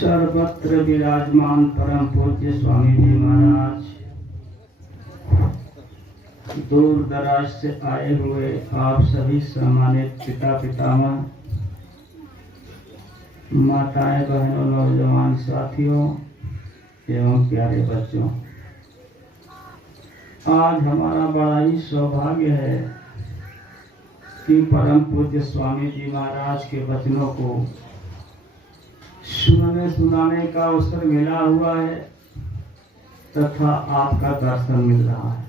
सर्वत्र विराजमान परम पूज्य स्वामी जी महाराज, दूर दराज से आए हुए आप सभी सम्मानित पिता पितामह, माताएं बहनों, नौजवान साथियों एवं प्यारे बच्चों, आज हमारा बड़ा ही सौभाग्य है कि परम पूज्य स्वामी जी महाराज के वचनों को सुनाने का अवसर मिला हुआ है तथा आपका दर्शन मिल रहा है।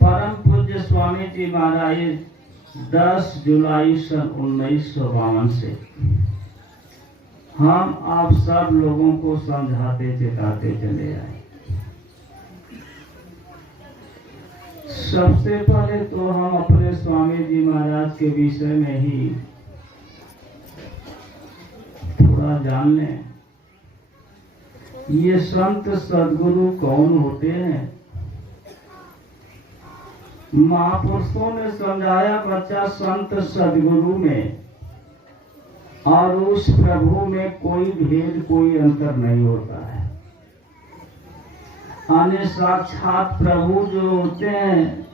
परम पूज्य स्वामी जी महाराज 10 जुलाई सन 1952 से हम आप सब लोगों को समझाते चेताते चले आए। सबसे पहले तो हम अपने स्वामी जी महाराज के विषय में ही थोड़ा जान लें। ये संत सद्गुरु कौन होते हैं? महापुरुषों ने समझाया बच्चा, संत सद्गुरु में और उस प्रभु में कोई भेद, कोई अंतर नहीं होता है। आने साक्षात प्रभु जो होते हैं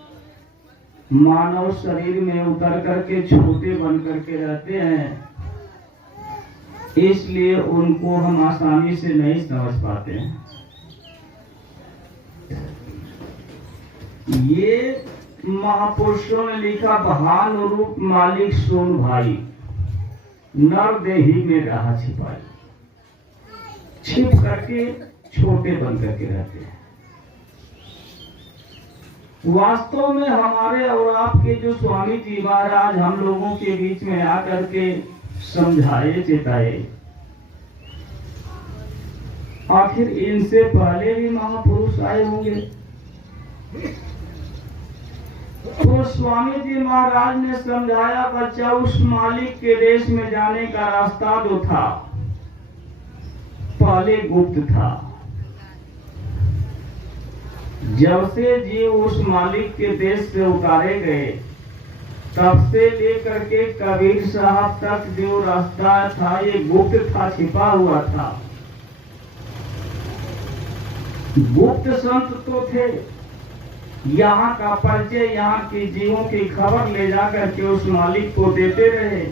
मानव शरीर में उतर करके छोटे बन करके रहते हैं, इसलिए उनको हम आसानी से नहीं समझ पाते हैं। ये महापुरुषों ने लिखा, भानुरूप मालिक सोन भाई, नर देही में रहा छिपाई, छिप करके छोटे बन करके रहते हैं। वास्तव में हमारे और आपके जो स्वामी जी महाराज हम लोगों के बीच में आकर के समझाए चेताए, आखिर इनसे पहले भी महापुरुष आए होंगे। तो स्वामी जी महाराज ने समझाया बच्चा, उस मालिक के देश में जाने का रास्ता जो था पहले गुप्त था। जब से जीव उस मालिक के देश से उतारे गए तब से लेकर के कबीर साहब तक जो रास्ता था ये गुप्त था, छिपा हुआ था। गुप्त संत तो थे, यहाँ का परिचय, यहाँ की जीवों की खबर ले जाकर के उस मालिक को देते रहे।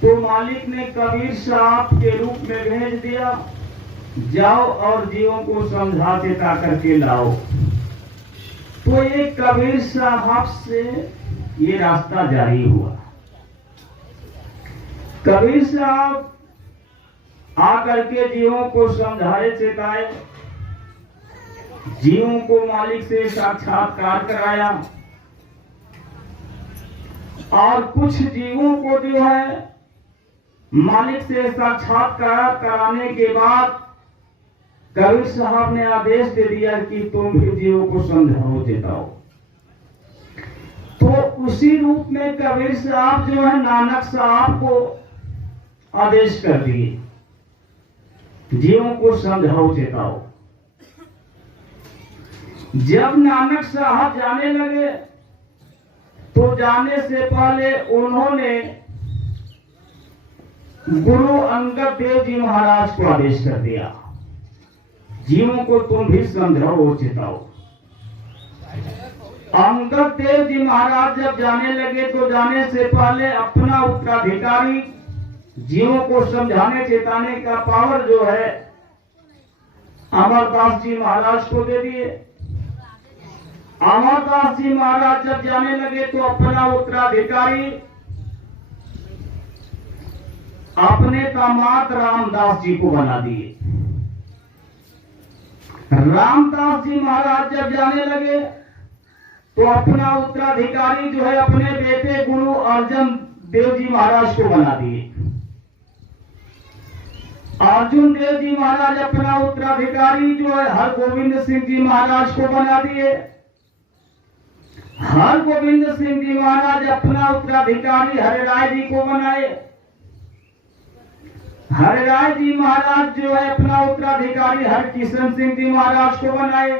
तो मालिक ने कबीर साहब के रूप में भेज दिया, जाओ और जीवों को समझा चेता करके लाओ। तो ये कबीर साहब से ये रास्ता जारी हुआ। कबीर साहब आकर के जीवों को समझाए चेताए, जीवों को मालिक से साक्षात्कार कराया और कुछ जीवों को जो है मालिक से साक्षात्कार कराने के बाद कबीर साहब ने आदेश दे दिया कि तुम भी जीवों को समझाओ चेताओ। तो उसी रूप में कबीर साहब जो है नानक साहब को आदेश कर दिए, जीवों को समझाओ चेताओ। जब नानक साहब जाने लगे तो जाने से पहले उन्होंने गुरु अंगद देव जी महाराज को आदेश कर दिया, जीवों को तुम भी समझाओ चेताओ। अंगद देव जी महाराज जब जाने लगे तो जाने से पहले अपना उत्तराधिकारी जीवों को समझाने चेताने का पावर जो है अमरदास जी महाराज को दे दिए। अमरदास जी महाराज जब जाने लगे तो अपना उत्तराधिकारी अपने दामाद रामदास जी को बना दिए। रामदास जी महाराज जब जाने लगे तो अपना उत्तराधिकारी जो है अपने बेटे गुरु अर्जुन देव जी महाराज को बना दिए। अर्जुन देव जी महाराज अपना उत्तराधिकारी जो है हरगोविंद सिंह जी महाराज को बना दिए। हरगोविंद सिंह जी महाराज अपना उत्तराधिकारी हरिराय जी को बनाए। हरिराय जी महाराज जो है अपना उत्तराधिकारी हरकिशन सिंह जी महाराज को बनाए।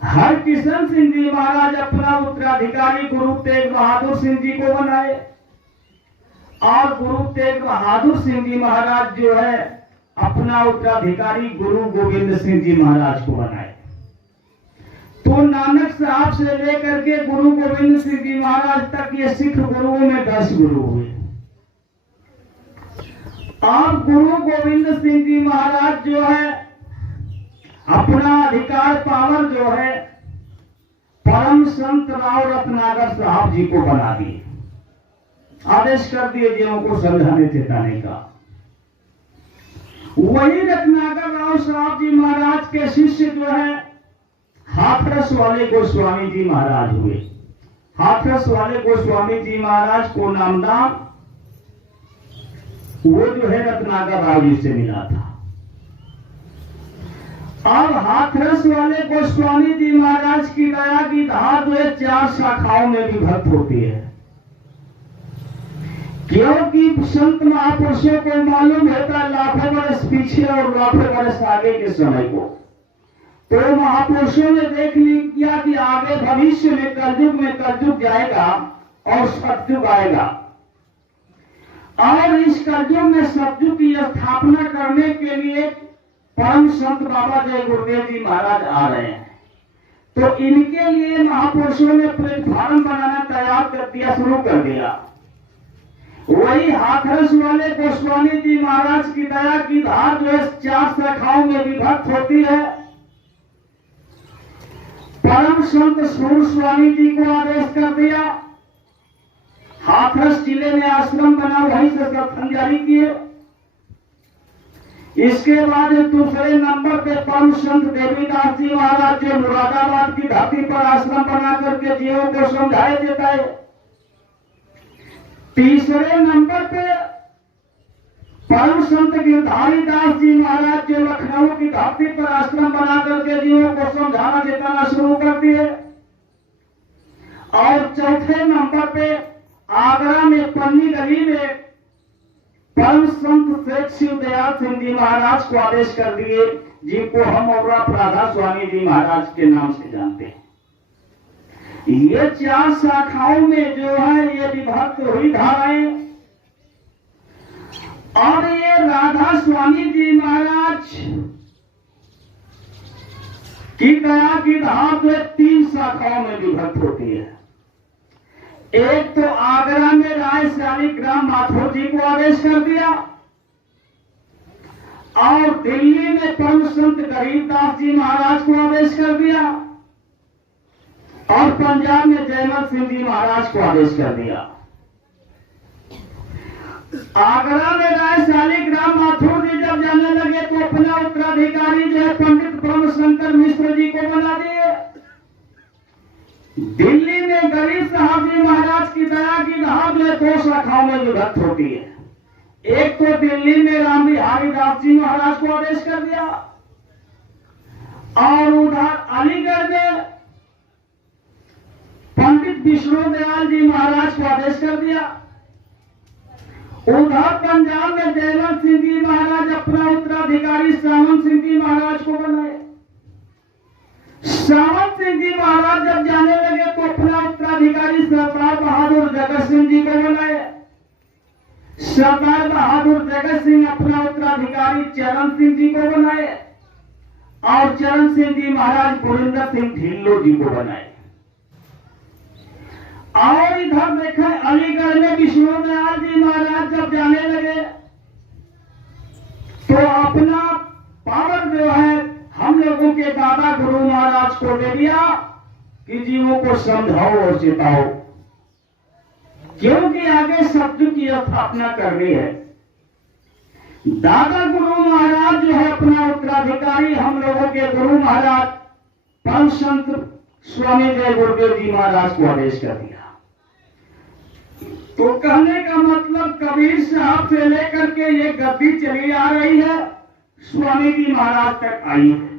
हरकिशन सिंह जी महाराज अपना उत्तराधिकारी गुरु तेग बहादुर सिंह जी को बनाए। और गुरु तेग बहादुर सिंह जी महाराज जो है अपना उत्तराधिकारी गुरु गोविंद सिंह जी महाराज को बनाए। तो नानक साहब से लेकर के गुरु गोविंद सिंह जी महाराज तक ये सिख गुरुओं में 10 गुरु हुए। और गुरु गोविंद सिंह जी महाराज जो है अपना अधिकार पावर जो है परम संत राव रत्नाकर साहब जी को बना दिए, आदेश कर दिए जीवों को समझाने चेताने का। वही रत्नाकर राव साहब जी महाराज के शिष्य जो है हाथरस वाले गोस्वामी जी महाराज हुए। हाथरस वाले गोस्वामी जी महाराज को नामदान वो जो है रत्नाकर राव जी से मिला था। अब हाथरस वाले गोस्वामी जी महाराज की दया की धार जो है 4 शाखाओं में विभक्त होती है, क्योंकि संत महापुरुषों को मालूम होता है लाखों वर्ष पीछे और लाखों वर्ष आगे के समय को। तो महापुरुषों ने देख लिया कि आगे भविष्य में कलयुग जाएगा और सतयुग आएगा, और इस कलयुग में सतयुग की स्थापना करने के लिए परम संत बाबा जय गुरुदेव जी महाराज आ रहे हैं। तो इनके लिए महापुरुषों ने प्लेटफॉर्म बनाना तैयार कर दिया, शुरू कर दिया। वही हाथरस वाले गोस्वामी जी महाराज की दया की धार जो है 4 शाखाओं में विभक्त होती है। परम संत सूर स्वामी जी को आदेश कर दिया, हाथरस जिले में आश्रम बना, वहीं से सत्संग जारी किए। इसके बाद दूसरे नंबर पे परम संत देवीदास जी महाराज जो मुरादाबाद की धरती पर आश्रम बना करके जीवों को समझाए देता है। तीसरे नंबर पे परम संत गिरधारी दास जी महाराज जो लखनऊ की धरती पर आश्रम बना करके जीवों को समझाना चेताना शुरू कर दिए। और चौथे नंबर पे आगरा में पन्नी गली में परम संत शेख शिव दयाल सिंह जी महाराज को आदेश कर दिए, जिनको हम और राधा स्वामी जी महाराज के नाम से जानते हैं। ये 4 शाखाओं में जो है ये विभक्त हुई धाराएं। और ये राधा स्वामी जी महाराज की दया की धार जो 3 शाखाओं में विभक्त होती है। एक तो आगरा में राय शालिग्राम माथुर जी को आदेश कर दिया, और दिल्ली में परम संत गरीबदास जी महाराज को आदेश कर दिया, और पंजाब में जयमल सिंह जी महाराज को आदेश कर दिया। आगरा में राय शालिग्राम माथुर जी जब जाने लगे तो अपना उत्तराधिकारी जो है पंडित ब्रह्म शंकर मिश्र जी को बना दिए। दिल्ली में गरीब साहब जी महाराज की दया की धार जो 2 शाखाओं में विभक्त होती है। एक तो दिल्ली में राम बिहारी दास जी महाराज को आदेश कर दिया, और उधर अलीगढ़ में पंडित विष्णु दयाल जी महाराज को आदेश कर दिया। उधर पंजाब में जयवंत सिंह जी महाराज अपना उत्तराधिकारी सावंत सिंह जी महाराज को बनाए। सावंत सिंह जी महाराज जब जाने लगे तो अपना उत्तराधिकारी सरदार बहादुर जगत सिंह जी को बनाए। सरदार बहादुर जगत सिंह अपना उत्तराधिकारी चरण सिंह जी को बनाए, और चरण सिंह जी महाराज गुरिंदर सिंह ढिल्लो जी को बनाए। और इधर देखें अलीगढ़ में विष्णु दयाल जी महाराज जब जाने लगे तो अपना पावर जो है हम लोगों के दादा गुरु महाराज को दे दिया कि जीवों को समझाओ और चेताओ, क्योंकि आगे सत्य की स्थापना करनी है। दादा गुरु महाराज जो है अपना उत्तराधिकारी हम लोगों के गुरु महाराज परम संत स्वामी जय गुरुदेव जी महाराज को आदेश कर दिया। तो कहने का मतलब कबीर साहब से लेकर के ये गद्दी चली आ रही है, स्वामी जी महाराज तक आई है।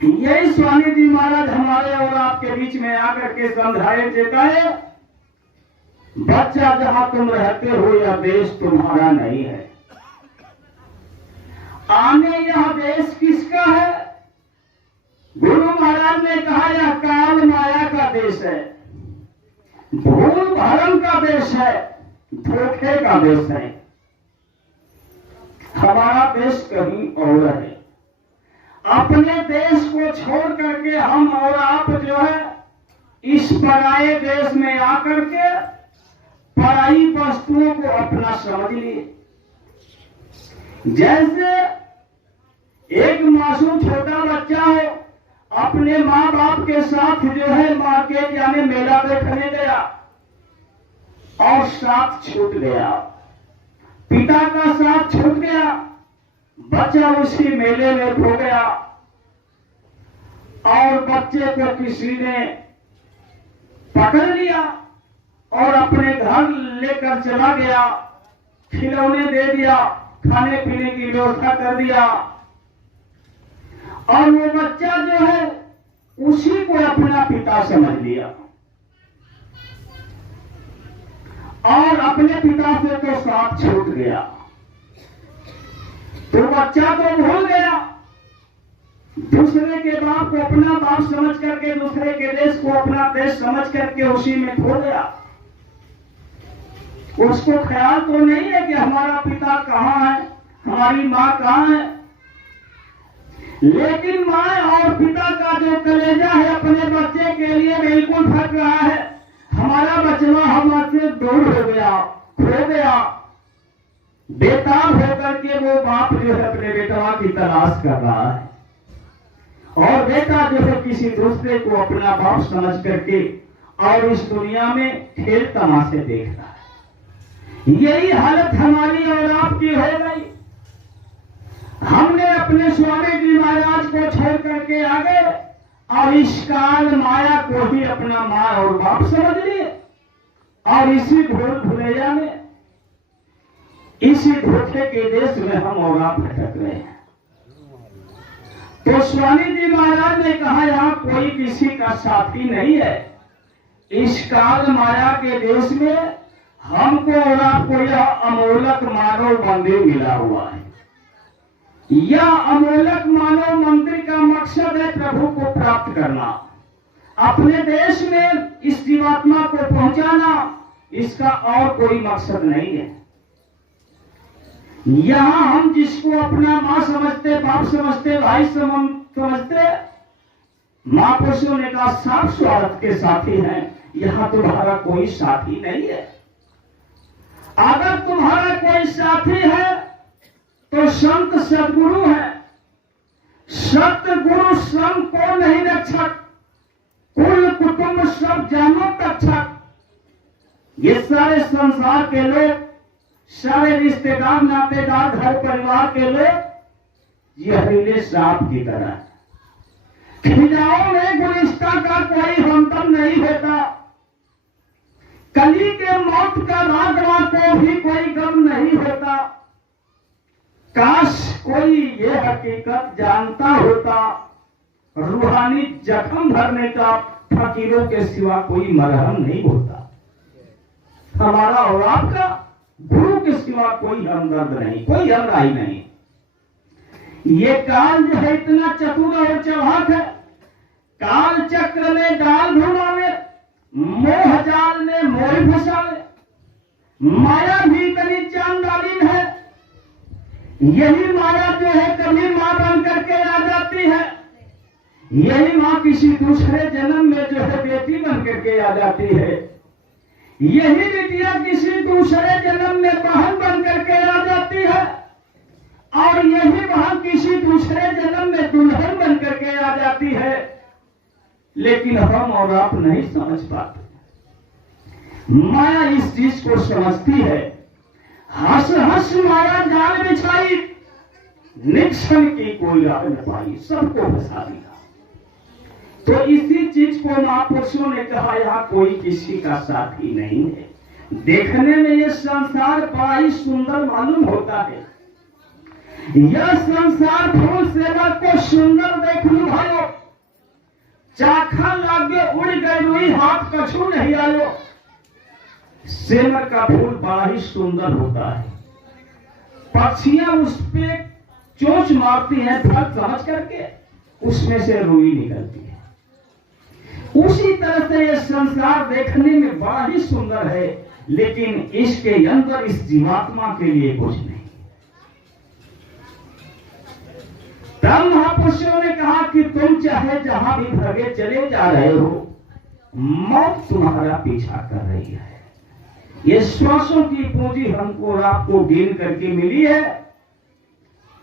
यही स्वामी जी महाराज हमारे और आपके बीच में आकर के समझाए चेताए, बच्चा जहां तुम रहते हो यह देश तुम्हारा नहीं है। आने यह देश किसका है? गुरु महाराज ने कहा यह काल माया का देश है, भूल भरम का देश है, धोखे का देश है, हमारा देश कहीं और है। अपने देश को छोड़ करके हम और आप जो है इस पराये देश में आकर के पराई वस्तुओं को अपना समझ लिए। जैसे एक मासूम छोटा बच्चा हो, अपने माँ बाप के साथ जो है मार्केट यानी मेला देखने गया और साथ छूट गया, पिता का साथ छूट गया, बच्चा उसी मेले में खो गया और बच्चे को किसी ने पकड़ लिया और अपने घर लेकर चला गया, खिलौने दे दिया, खाने पीने की व्यवस्था कर दिया और वो बच्चा जो है उसी को अपना पिता समझ लिया और अपने पिता से तो साथ छूट गया। तो बच्चा तो भूल गया, दूसरे के बाप को अपना बाप समझ करके, दूसरे के देश को अपना देश समझ करके उसी में खो गया। उसको ख्याल तो नहीं है कि हमारा पिता कहाँ है, हमारी माँ कहाँ है। लेकिन माँ और पिता का जो कलेजा है अपने बच्चे के लिए बिल्कुल फट रहा है। हमारा बचवा हमसे दूर हो गया, खो गया। बेताब होकर के वो बाप जो है अपने बेटवा की तलाश कर रहा है और बेटा जो है किसी दूसरे को अपना बाप समझ करके और इस दुनिया में खेल तमाशे देख रहा है। यही हालत हमारी और आपकी हो गई। हमने अपने स्वामी जी महाराज को छोड़ करके आ गए और इस काल माया को ही अपना माँ और बाप समझ लिए और इसी भूल भुलैया में, इसी धोखे के देश में हम और आप भटक रहे हैं। तो स्वामी जी महाराज ने कहा यहाँ कोई किसी का साथी नहीं है। इस काल माया के देश में हमको और आपको यह अमोलक मानव मंदिर मिला हुआ है। यह अमोलक मानव मंदिर का मकसद है प्रभु को प्राप्त करना, अपने देश में इस जीवात्मा को पहुंचाना, इसका और कोई मकसद नहीं है। यहां हम जिसको अपना मां समझते, बाप समझते, भाई समझते, महापुरुषों ने कहा साफ स्वार्थ के साथी हैं। यहां तुम्हारा कोई साथी नहीं है। अगर तुम्हारा कोई साथी है तो संत सदगुरु है। सतगुरु श्रम को नहीं रक्षक, कुल कुटुंब सब जानो तक्षक। ये सारे संसार के लोग, सारे रिश्तेदार, नातेदार, घर परिवार के लोग जहरीले सांप की तरह। खिजाओं में गुलिस्ता का कोई हमदम नहीं होता। कली के मौत का भागवा को भी कोई गम नहीं होता। काश कोई ये हकीकत जानता होता, रूहानी जख्म भरने का फकीरों के सिवा कोई मरहम नहीं होता। हमारा और आपका गुरु के सिवा कोई हमदर्द नहीं, कोई हमराही नहीं। ये काल जो है इतना चतुर और चालाक है। काल चक्र में डाल घुमावे, मोह जाल में मोर फंसावे। माया भी कभी चांदालीन है। यही माया जो है कभी मां बन करके आ जाती है। यही मां किसी दूसरे जन्म में जो है बेटी बन करके आ जाती है। यही बिटिया किसी दूसरे जन्म में बहन बन करके आ जाती है और यही बहन किसी दूसरे जन्म में दुल्हन बन करके आ जाती है। लेकिन हम और आप नहीं समझ पाते। माया इस चीज को समझती है। हंस हंस माया जाल बिछाई, निक्षण की कोई राह न पाई, सबको फंसा दिया। तो इसी चीज को महापुरुषों ने कहा यहाँ कोई किसी का साथी नहीं है। देखने में ये संसार बड़ा ही सुंदर मालूम होता है। यह संसार फूल सेवक को सुंदर देख लू भाइयों, चाखा लागे उड़ गए रुई, हाथ कछू नहीं आयो। सेमर का फूल बड़ा ही सुंदर होता है। पक्षियां उस पे चोंच मारती हैं फल समझ करके, उसमें से रुई निकलती है। उसी तरह से ये संसार देखने में बड़ा ही सुंदर है। लेकिन इसके अंदर इस जीवात्मा के लिए कुछ नहीं। तब महापुरुषों ने कहा कि तुम चाहे जहां भी भागे चले जा रहे हो, मौत तुम्हारा पीछा कर रही है। ये श्वासों की पूंजी हमको और आपको गिन करके मिली है,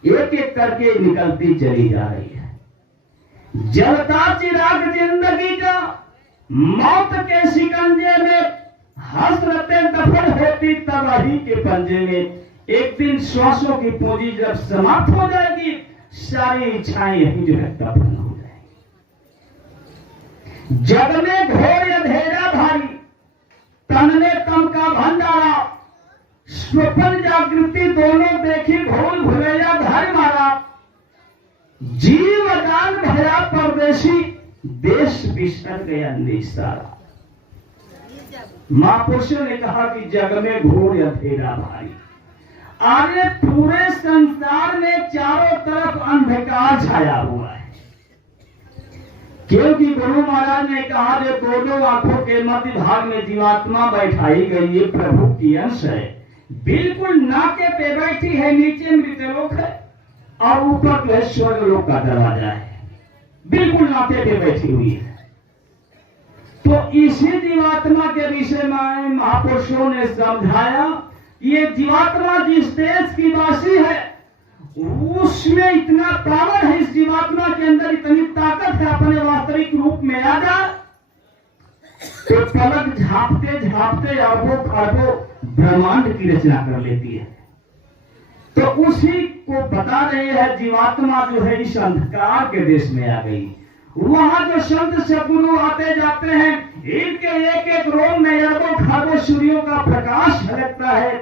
एक एक करके निकलती चली जा रही है। जलता चिराग जिंदगी का मौत के शिकंजे में, हसरते दफन होती तबाही के पंजे में। एक दिन श्वासों की पूंजी जब समाप्त हो जाएगी, सारी इच्छाएं यही जो है दफन हो जाएंगी। जग में घोर अंधेरा भारी, तन में तम का भंडारा, स्वप्न जागृति दोनों देखी भूल भुलैया धर मारा। जीव दान भया परदेशी, देश बिसर गया निस्तारा। महापुरुषों ने कहा कि जग में घोर अंधेरा भारी, आगे पूरे संसार में चारों तरफ अंधकार छाया हुआ है। क्योंकि गुरु महाराज ने कहा जो दोनों आंखों के मध्य भाग में जीवात्मा बैठाई गई, ये प्रभु की अंश है। बिल्कुल नाके पे बैठी है, नीचे मृतलोक है और ऊपर जो है स्वर्गलोक का दरवाजा है। बिल्कुल नाके पे बैठी हुई है। तो इसी जीवात्मा के विषय में महापुरुषों ने समझाया, ये जीवात्मा जिस देश की वासी है, उसमें इतना पावर है, इस जीवात्मा के अंदर इतनी ताकत है, अपने वास्तविक रूप में आ जाए तो पलक झांपते झांपते अरबों खरबों ब्रह्मांड की रचना कर लेती है। तो उसी को बता रहे हैं, जीवात्मा जो है इस अंधकार के देश में आ गई। वहां जो संत सद्गुरु आते जाते हैं, इनके एक एक रोम में अरबों खरबों सूर्यों का प्रकाश झलकता है।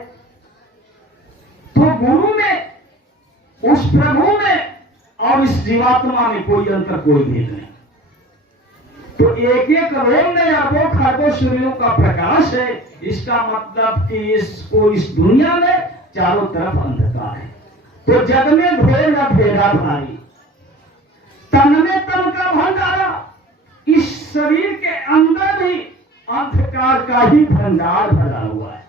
तो गुरु में, उस प्रभु में और इस जीवात्मा में कोई अंतर, कोई भेद नहीं। तो एक एक रोम में अरबों खरबों सूर्यों का प्रकाश है। इसका मतलब कि इसको, इस दुनिया में चारों तरफ अंधकार है। तो जग में घोर अंधेरा भारी, तन में तम का भंडारा, इस शरीर के अंदर भी अंधकार का ही भंडार भरा हुआ है।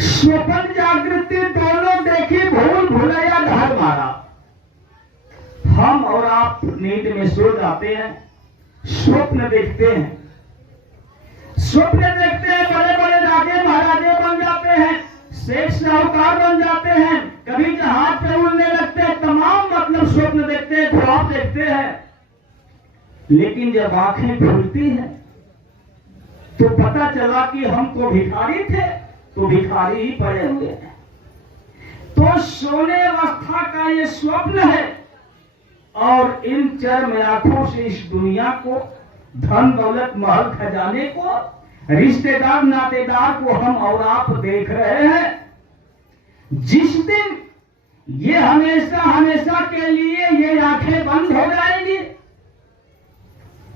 स्वप्न जागृति दोनों देखी भूल भुलैया घर मारा। हम और आप नींद में सो जाते हैं, स्वप्न देखते हैं, बड़े बड़े राजे महाराजे बन जाते हैं, सेठ साहूकार बन जाते हैं, कभी जहाज पे उड़ने लगते हैं, तमाम मतलब स्वप्न देखते हैं, ख्वाब देखते हैं। लेकिन जब आंखें खुलती हैं तो पता चला कि हम तो भिखारी थे, तो भिखारी ही पड़े हुए हैं। तो सोने अवस्था का ये स्वप्न है और इन चरम आंखों से इस दुनिया को, धन दौलत महल खजाने को, रिश्तेदार नातेदार को हम और आप देख रहे हैं। जिस दिन ये हमेशा हमेशा के लिए ये आंखें बंद हो जाएंगी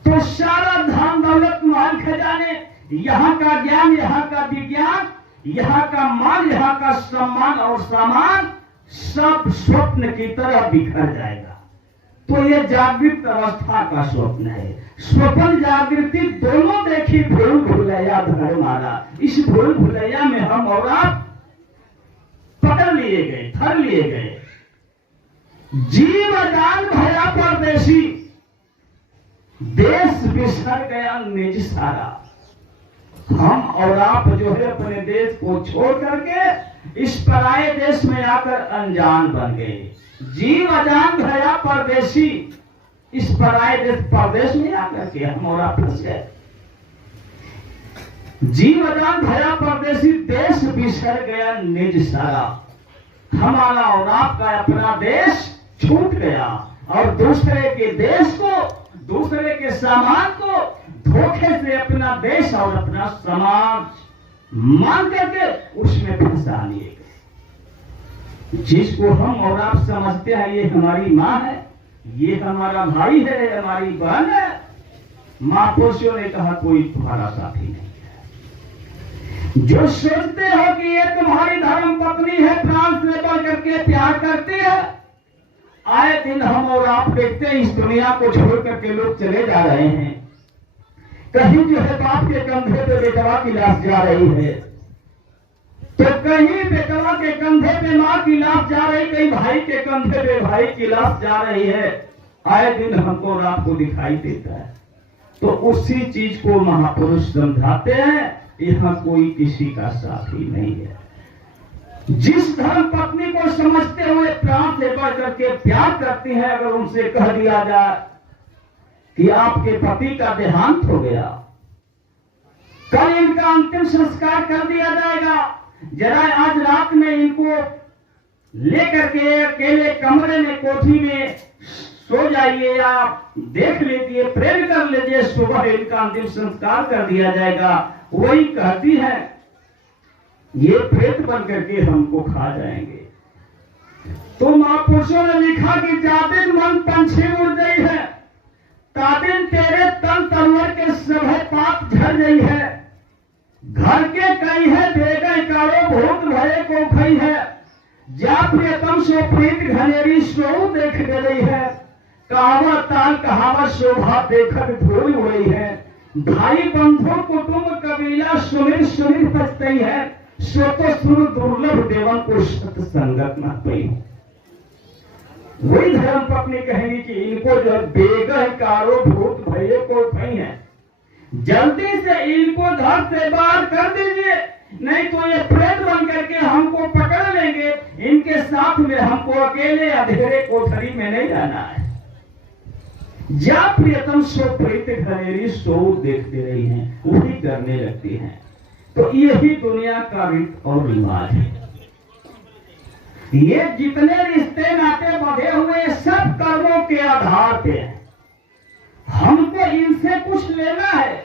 तो सारा धन दौलत महल खजाने, यहाँ का ज्ञान, यहाँ का विज्ञान, यहाँ का मान, यहाँ का सम्मान और सामान सब स्वप्न की तरह बिखर जाएगा। तो ये जागृत अवस्था का स्वप्न है। स्वप्न जागृति दोनों देखी भूल भुलैया धर मारा। इस भूल भुलैया में हम और आप पकड़ लिए गए, धर लिए गए। जीव दान भया परदेशी, देश बिसर गया निज सारा। हम और आप जो है अपने देश को छोड़ करके इस पराये देश में आकर अनजान बन गए। जीव अजान भया परदेशी, इस पराये देश परदेश में आकर के हम और आप फंस गए। जीव अजान भया परदेशी, देश बिसर गया निज सारा। हमारा और आपका अपना देश छूट गया और दूसरे के देश को, दूसरे के सामान को धोखे से अपना देश और अपना समाज मान करके उसमें फंसा लिए गए। जिसको हम और आप समझते हैं ये हमारी माँ है, ये हमारा भाई है, हमारी बहन है, महापुरुषों ने कहा कोई तुम्हारा साथी नहीं है। जो सोचते हो कि ये तुम्हारी धर्म पत्नी है, प्राण से बढ़ करके प्यार करती है, आए दिन हम और आप देखते हैं इस दुनिया को छोड़ करके लोग चले जा रहे हैं। कहीं जो है बाप के कंधे पे बेटवा की लाश जा रही है, तो कहीं बेटवा के कंधे पे माँ की लाश जा रही, कहीं भाई के कंधे पे भाई की लाश जा रही है। आए दिन हमको रात को दिखाई देता है। तो उसी चीज को महापुरुष समझाते हैं, यहाँ कोई किसी का साथी नहीं है। जिस धर्म पत्नी को समझते हुए प्राण से बढ़ करके प्यार करती है, अगर उनसे कह दिया जाए कि आपके पति का देहांत हो गया, कल इनका अंतिम संस्कार कर दिया जाएगा, जरा आज रात में इनको लेकर के अकेले कमरे में कोठी में सो जाइए या देख लीजिए, प्रेम कर लीजिए, सुबह इनका अंतिम संस्कार कर दिया जाएगा। वही कहती है ये प्रेत बन करके हमको खा जाएंगे। तो महापुरुषों ने लिखा कि जादिन मन पंछी उड़ गई है, तादिन तेरे तन तनवर के सभे पाप झड़ गई है। घर के कई है बेगई कारो भूत भये को खई है, जा प्रियतम सो प्रीत घनेरी सो देख गई है। कहावत ताल कहावत शोभा देखत धोई हुई है, भाई बंधु कुटुंब कबीला सुमिर सुमिर पछतई है, सो तो सुन दुर्लभ देवन को सत संगत न पई। वही धर्म पत्नी कहेंगी कि इनको जो बेगह कारो भूत भये को भई है, जल्दी से इनको घर से बाहर कर दीजिए, नहीं तो ये प्रेत बन करके हमको पकड़ लेंगे। इनके साथ में हमको अकेले अंधेरे कोठरी में नहीं रहना है। जा प्रियतम सो प्रीत घनेरी सो देखते रही हैं, वही करने लगती हैं। तो यही दुनिया का रीत और रिवाज है। ये जितने रिश्ते नाते बंधे हुए सब कर्मों के आधार पे हैं। हमको इनसे कुछ लेना है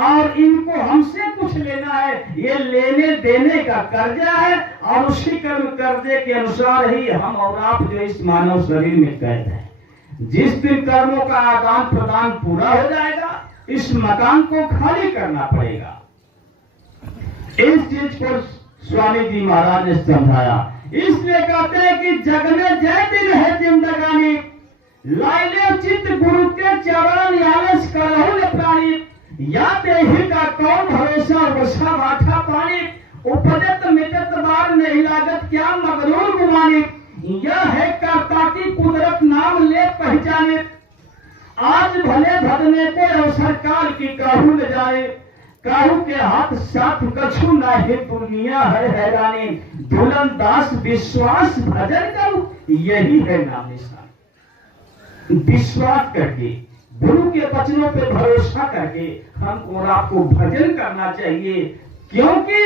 और इनको हमसे कुछ लेना है। ये लेने देने का कर्जा है और उसी कर्म कर्जे के अनुसार ही हम और आप जो इस मानव शरीर में कैद हैं। जिस दिन कर्मों का आदान प्रदान पूरा हो जाएगा, इस मकान को खाली करना पड़ेगा। इस चीज को स्वामी जी महाराज ने समझाया। इसलिए कहते हैं कि जग में जय दिन है जिंदगानी, लाइले चित्त गुरु के चरण यालस करहुल प्राणी, या देही का कौन भरोसा वसा बाठा पानी, उपजत मिटत बार नहीं लागत क्या मगरूर गुमानी, यह है कर्ता की कुदरत नाम ले पहचाने, आज भले भदने को अवसर काल की काहू ले जाए, काहू के हाथ साथ कछु ना है दुनिया है हैरानी, दुल्हन दास विश्वास भजन करूं, यही है नाम निशान। विश्वास करके गुरु के वचनों पे भरोसा करके हम और आपको भजन करना चाहिए, क्योंकि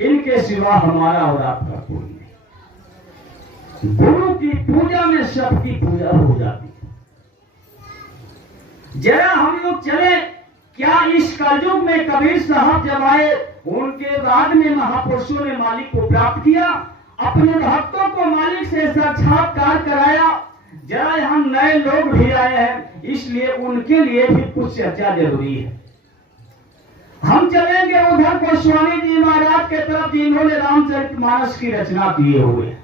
इनके सिवा हमारा और आपका कोई नहीं। गुरु की पूजा में सबकी पूजा हो जाती है। जरा हम लोग चले, क्या इस कलयुग में कबीर साहब जब आए, उनके बाद में महापुरुषों ने मालिक को प्राप्त किया, अपने भक्तों को मालिक से साक्षात्कार कराया। जरा हम नए लोग भी आए हैं, इसलिए उनके लिए भी कुछ चर्चा जरूरी है। हम चलेंगे उधर गोस्वामी जी महाराज के तरफ, जिन्होंने रामचरितमानस की रचना किए हुए।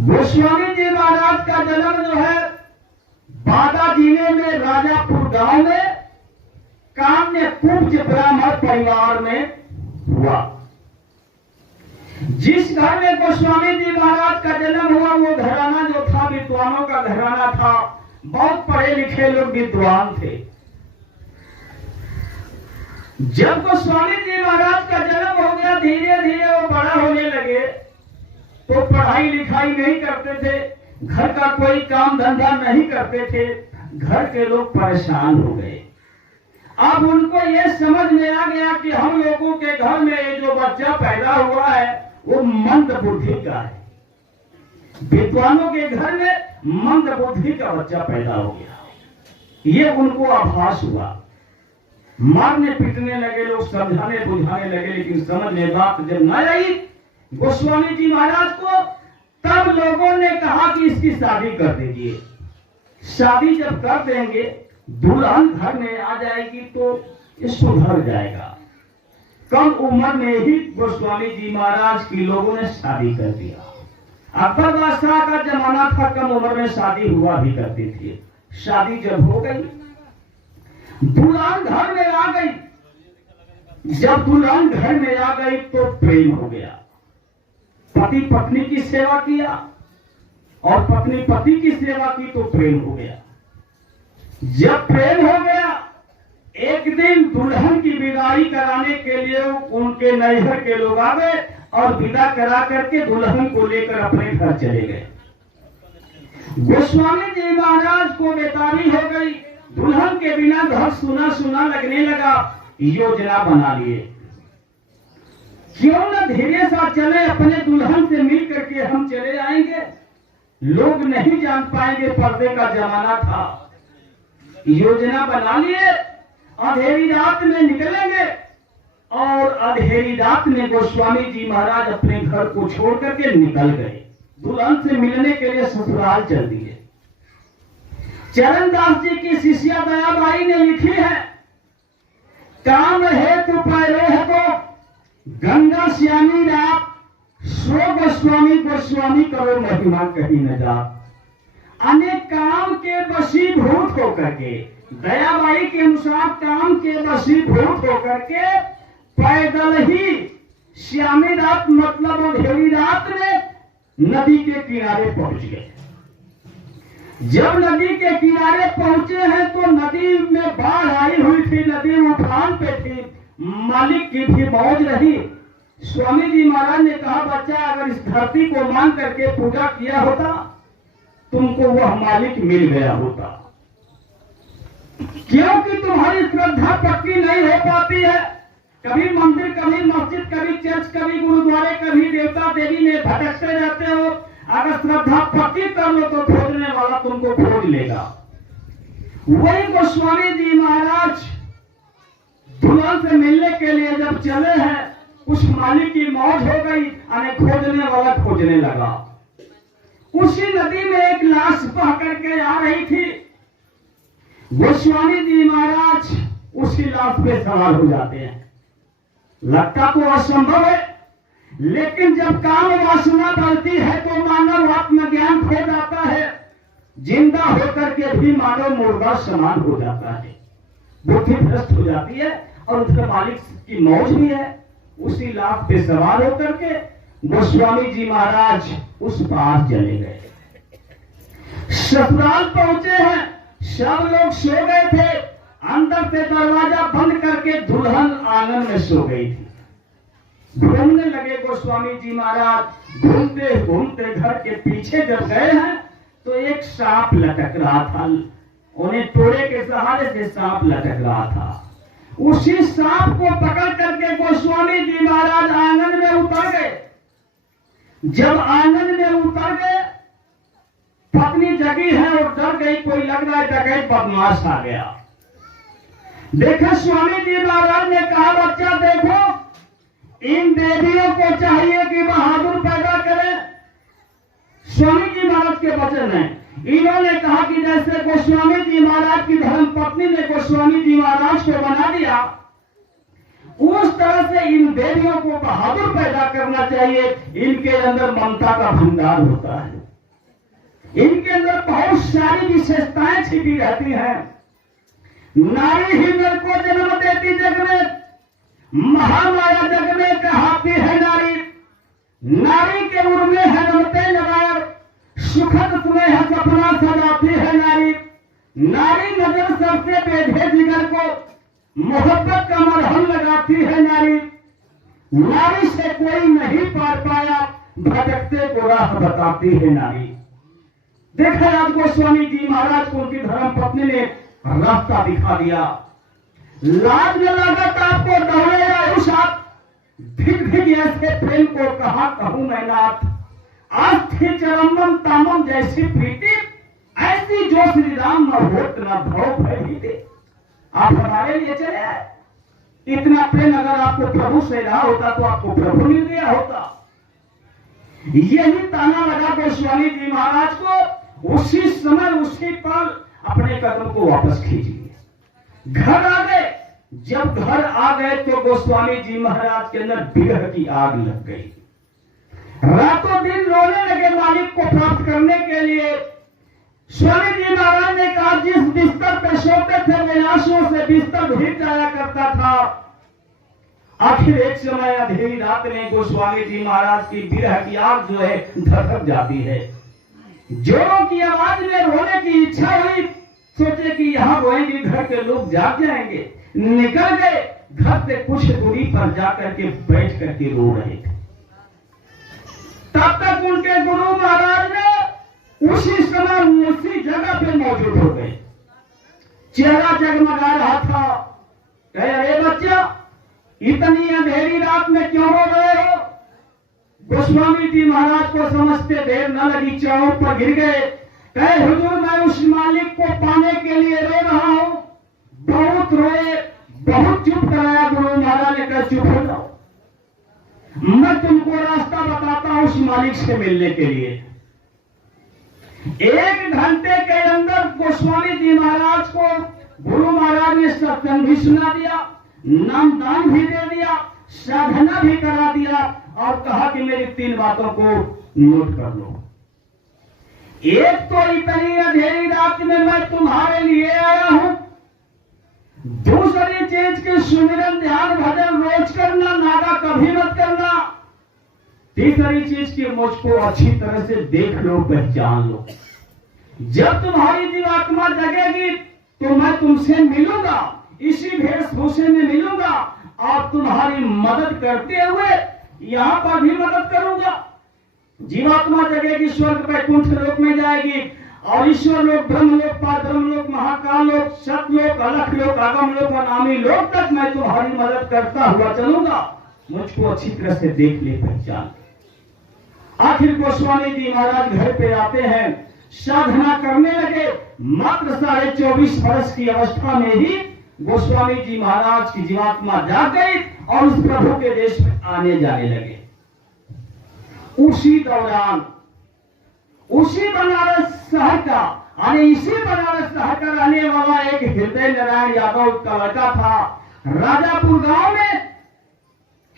गोस्वामी जी महाराज का जन्म जो है बादा जिले में राजापुर गांव में काम्य कुब्ज ब्राह्मण परिवार में हुआ। जिस घर में गोस्वामी जी महाराज का जन्म हुआ वो घराना जो था विद्वानों का घराना था। बहुत पढ़े लिखे लोग विद्वान थे। जब गोस्वामी जी महाराज का जन्म हो गया, धीरे धीरे वो बड़ा होने लगे, तो पढ़ाई लिखाई नहीं करते थे, घर का कोई काम धंधा नहीं करते थे। घर के लोग परेशान हो गए। अब उनको ये समझ में आ गया कि हम लोगों के घर में ये जो बच्चा पैदा हुआ है वो मंद बुद्धि का है। विद्वानों के घर में मंद बुद्धि का बच्चा पैदा हो गया, ये उनको आभास हुआ। मारने पीटने लगे लोग, समझाने बुझाने लगे, लेकिन समझ में बात जब न आई गोस्वामी जी महाराज को, तब लोगों ने कहा कि इसकी शादी कर दीजिए। शादी जब कर देंगे, दुल्हन घर में आ जाएगी तो ये सुधर जाएगा। कम उम्र में ही गोस्वामी जी महाराज की लोगों ने शादी कर दिया। अकबर बादशाह का जमाना था, कम उम्र में शादी हुआ भी करती थी। शादी जब हो गई, दुल्हन घर में आ गई। जब दुल्हन घर में आ गई तो प्रेम हो गया। पति पत्नी की सेवा किया और पत्नी पति की सेवा की तो प्रेम हो गया। जब प्रेम हो गया, एक दिन दुल्हन की विदाई कराने के लिए उनके नैहर के लोग आ गए और विदा करा करके दुल्हन को लेकर अपने घर चले गए। गोस्वामी जी महाराज को बेताबी हो गई। दुल्हन के बिना घर सुना सुना लगने लगा। योजना बना लिए, क्यों न धीरे सा चले, अपने दुल्हन से मिल करके हम चले आएंगे, लोग नहीं जान पाएंगे, पर्दे का जमाना था। योजना बना लिए, अंधेरी रात में निकलेंगे और अंधेरी रात में गोस्वामी जी महाराज अपने घर को छोड़ करके निकल गए। दुल्हन से मिलने के लिए ससुराल चल दिए। चरणदास जी की शिष्या दयाबाई ने लिखी है, काम है तो पैरो है तो गंगा श्यामी रात, सो गोस्वामी गोस्वामी करो महिमा कहीं न जा। अनेक काम के वशीभूत होकर के, दयाबाई के अनुसार काम के वशीभूत होकर के पैदल ही श्यामी रात मतलब अंधेरी रात में नदी के किनारे पहुंच गए। जब नदी के किनारे पहुंचे हैं तो नदी में बाढ़ आई हुई थी, नदी उफान पे थी, मालिक की भी मौज रही। स्वामी जी महाराज ने कहा, बच्चा अगर इस धरती को मान करके पूजा किया होता तुमको वह मालिक मिल गया होता, क्योंकि तुम्हारी श्रद्धा पक्की नहीं हो पाती है। कभी मंदिर, कभी मस्जिद, कभी चर्च, कभी गुरुद्वारे, कभी देवता देवी में भटकते रहते हो। अगर श्रद्धा पक्की कर लो तो खोजने वाला तुमको खोज लेगा। वही गोस्वामी जी महाराज दुल्हन से मिलने के लिए जब चले हैं, उस मालिक की मौज हो गई, खोजने वाला खोजने लगा। उसी नदी में एक लाश बह करके आ रही थी। गोस्वामी जी महाराज उसी लाश पे सवार हो जाते हैं। लगता तो असंभव है, लेकिन जब काम वासना बढ़ती है तो मानव आत्मज्ञान खो जाता है। जिंदा होकर के भी मानव मुर्दा समान हो जाता है, बुद्धि भ्रष्ट हो जाती है और उसके मालिक की मौज भी है। उसी लाश पे सवार होकर के गोस्वामी जी महाराज उस पार चले गए। ससुराल पहुंचे हैं, सब लोग सो गए थे। अंदर से दरवाजा बंद करके दुल्हन आंगन में सो गई थी। घूमने लगे गोस्वामी जी महाराज। घूमते घूमते घर के पीछे जब गए हैं तो एक सांप लटक रहा था, उन्हें टोरे के सहारे से सांप लटक रहा था। उसी सांप को पकड़ करके गोस्वामी जी महाराज आंगन में उतर गए। जब आंगन में उतर गए, पत्नी जगी है और डर गई, कोई लग रहा है डकैत बदमाश आ गया। देखो स्वामी जी महाराज ने कहा, बच्चा देखो, इन देवियों को चाहिए कि बहादुर पैदा करें। स्वामी जी महाराज के वचन है। इन्होंने कहा कि जैसे गोस्वामी जी महाराज की धर्म पत्नी ने गोस्वामी जी महाराज को बना दिया, उस तरह से इन देवियों को बहादुर पैदा करना चाहिए। इनके अंदर ममता का भंडार होता है, इनके अंदर बहुत सारी विशेषताएं छिपी रहती हैं। नारी ही नर को जन्म देती जग में, महामाया जग में कहाती है नारी। नारी के उर में है रमते नगार, सुखद स्नेह सपना सजाती है नारी। नारी नजर सबसे बेधे जिगर को, मोहब्बत का मरहम लगाती है नारी। नारी से कोई नहीं पार पाया, भटकते को राह बताती है नारी। देखा आज गोस्वामी जी महाराज को उनकी धर्म पत्नी ने रास्ता दिखा दिया। लाज में लागत आपको दौड़ेगा उस आप, धिक धिक ऐसे प्रेम को कहा कहूं मैं नाथ। आज थी चरमम तामम जैसी प्रीति, ऐसी जो श्री राम न होत न भव भय बीते। आप हमारे लिए चले आए। इतना प्रेम अगर आपको प्रभु से रहा होता तो आपको प्रभु मिल गया होता। यही ताना लगा गोस्वामी जी महाराज को। उसी समय उसी पल अपने कदम को वापस खींचिए। घर आ गए। जब घर आ गए तो गोस्वामी जी महाराज के अंदर विरह की आग लग गई। रातों दिन रोने लगे मालिक को प्राप्त करने के लिए। स्वामी जी महाराज ने कहा, जिस बिस्तर पे सोते थे विनाशों से बिस्तर भीग जाया करता था। आखिर एक समय अंधेरी रात में गोस्वामी जी महाराज की विरह की आग जो है धड़क जाती है। जोरों की आवाज में रोने की इच्छा हुई। सोचे कि यहाँ रोएंगे, घर के लोग जाग जाएंगे। निकल गए, घर से कुछ दूरी पर जाकर के बैठ करके रो रहे थे। तब तक उनके गुरु महाराज ने उसी समय उसी जगह पे मौजूद हो गए। चेहरा जगमगा रहा था। कहे, अरे बच्चा, इतनी अंधेरी रात में क्यों रो रहे हो? गोस्वामी जी महाराज को समझते देर न लगी, चौक पर गिर गए। कहे, हुजूर, मैं उस मालिक को पाने के लिए रो रहा हूं। बहुत रोए, बहुत चुप कराया। गुरु महाराज ने कहा, चुप हो जाओ, मैं तुमको रास्ता बताता हूं उस मालिक से मिलने के लिए। 1 घंटे के अंदर गोस्वामी जी महाराज को गुरु महाराज ने सत्संग भी सुना दिया, नामदान भी दे दिया, साधना भी करा दिया और कहा कि मेरी 3 बातों को नोट कर लो। एक तो इतनी अंधेरी रात में मैं तुम्हारे लिए आया हूं। दूसरी चीज की सुमिरन ध्यान भजन रोज करना, नागा कभी मत करना। तीसरी चीज की मुझको अच्छी तरह से देख लो, पहचान लो। जब तुम्हारी जीवात्मा जगेगी तो मैं तुमसे मिलूंगा, इसी वेशभूषे में मिलूंगा और तुम्हारी मदद करते हुए यहां पर भी मदद करूंगा। जीवात्मा जगेगी, स्वर्ग वैकुंठ लोक में जाएगी और ईश्वर लोक, ब्रह्म लोक, पारब्रह्म लोक, महाकाल लोक, सतलोक, अलख लोक, आगम लोक, अनामी लोक तक मैं तुम्हारी मदद करता हुआ चलूंगा। मुझको अच्छी तरह से देख ले, पहचान। आखिर गोस्वामी जी महाराज घर पे आते हैं, साधना करने लगे। मात्र 24.5 वर्ष की अवस्था में ही गोस्वामी जी महाराज की जीवात्मा जाग गई और उस प्रभु के देश में आने जाने लगे। उसी दौरान उसी बनारस शहर का, यानी इसी बनारस शहर का रहने वाला एक हृदय नारायण यादव का लड़का था। राजापुर गांव में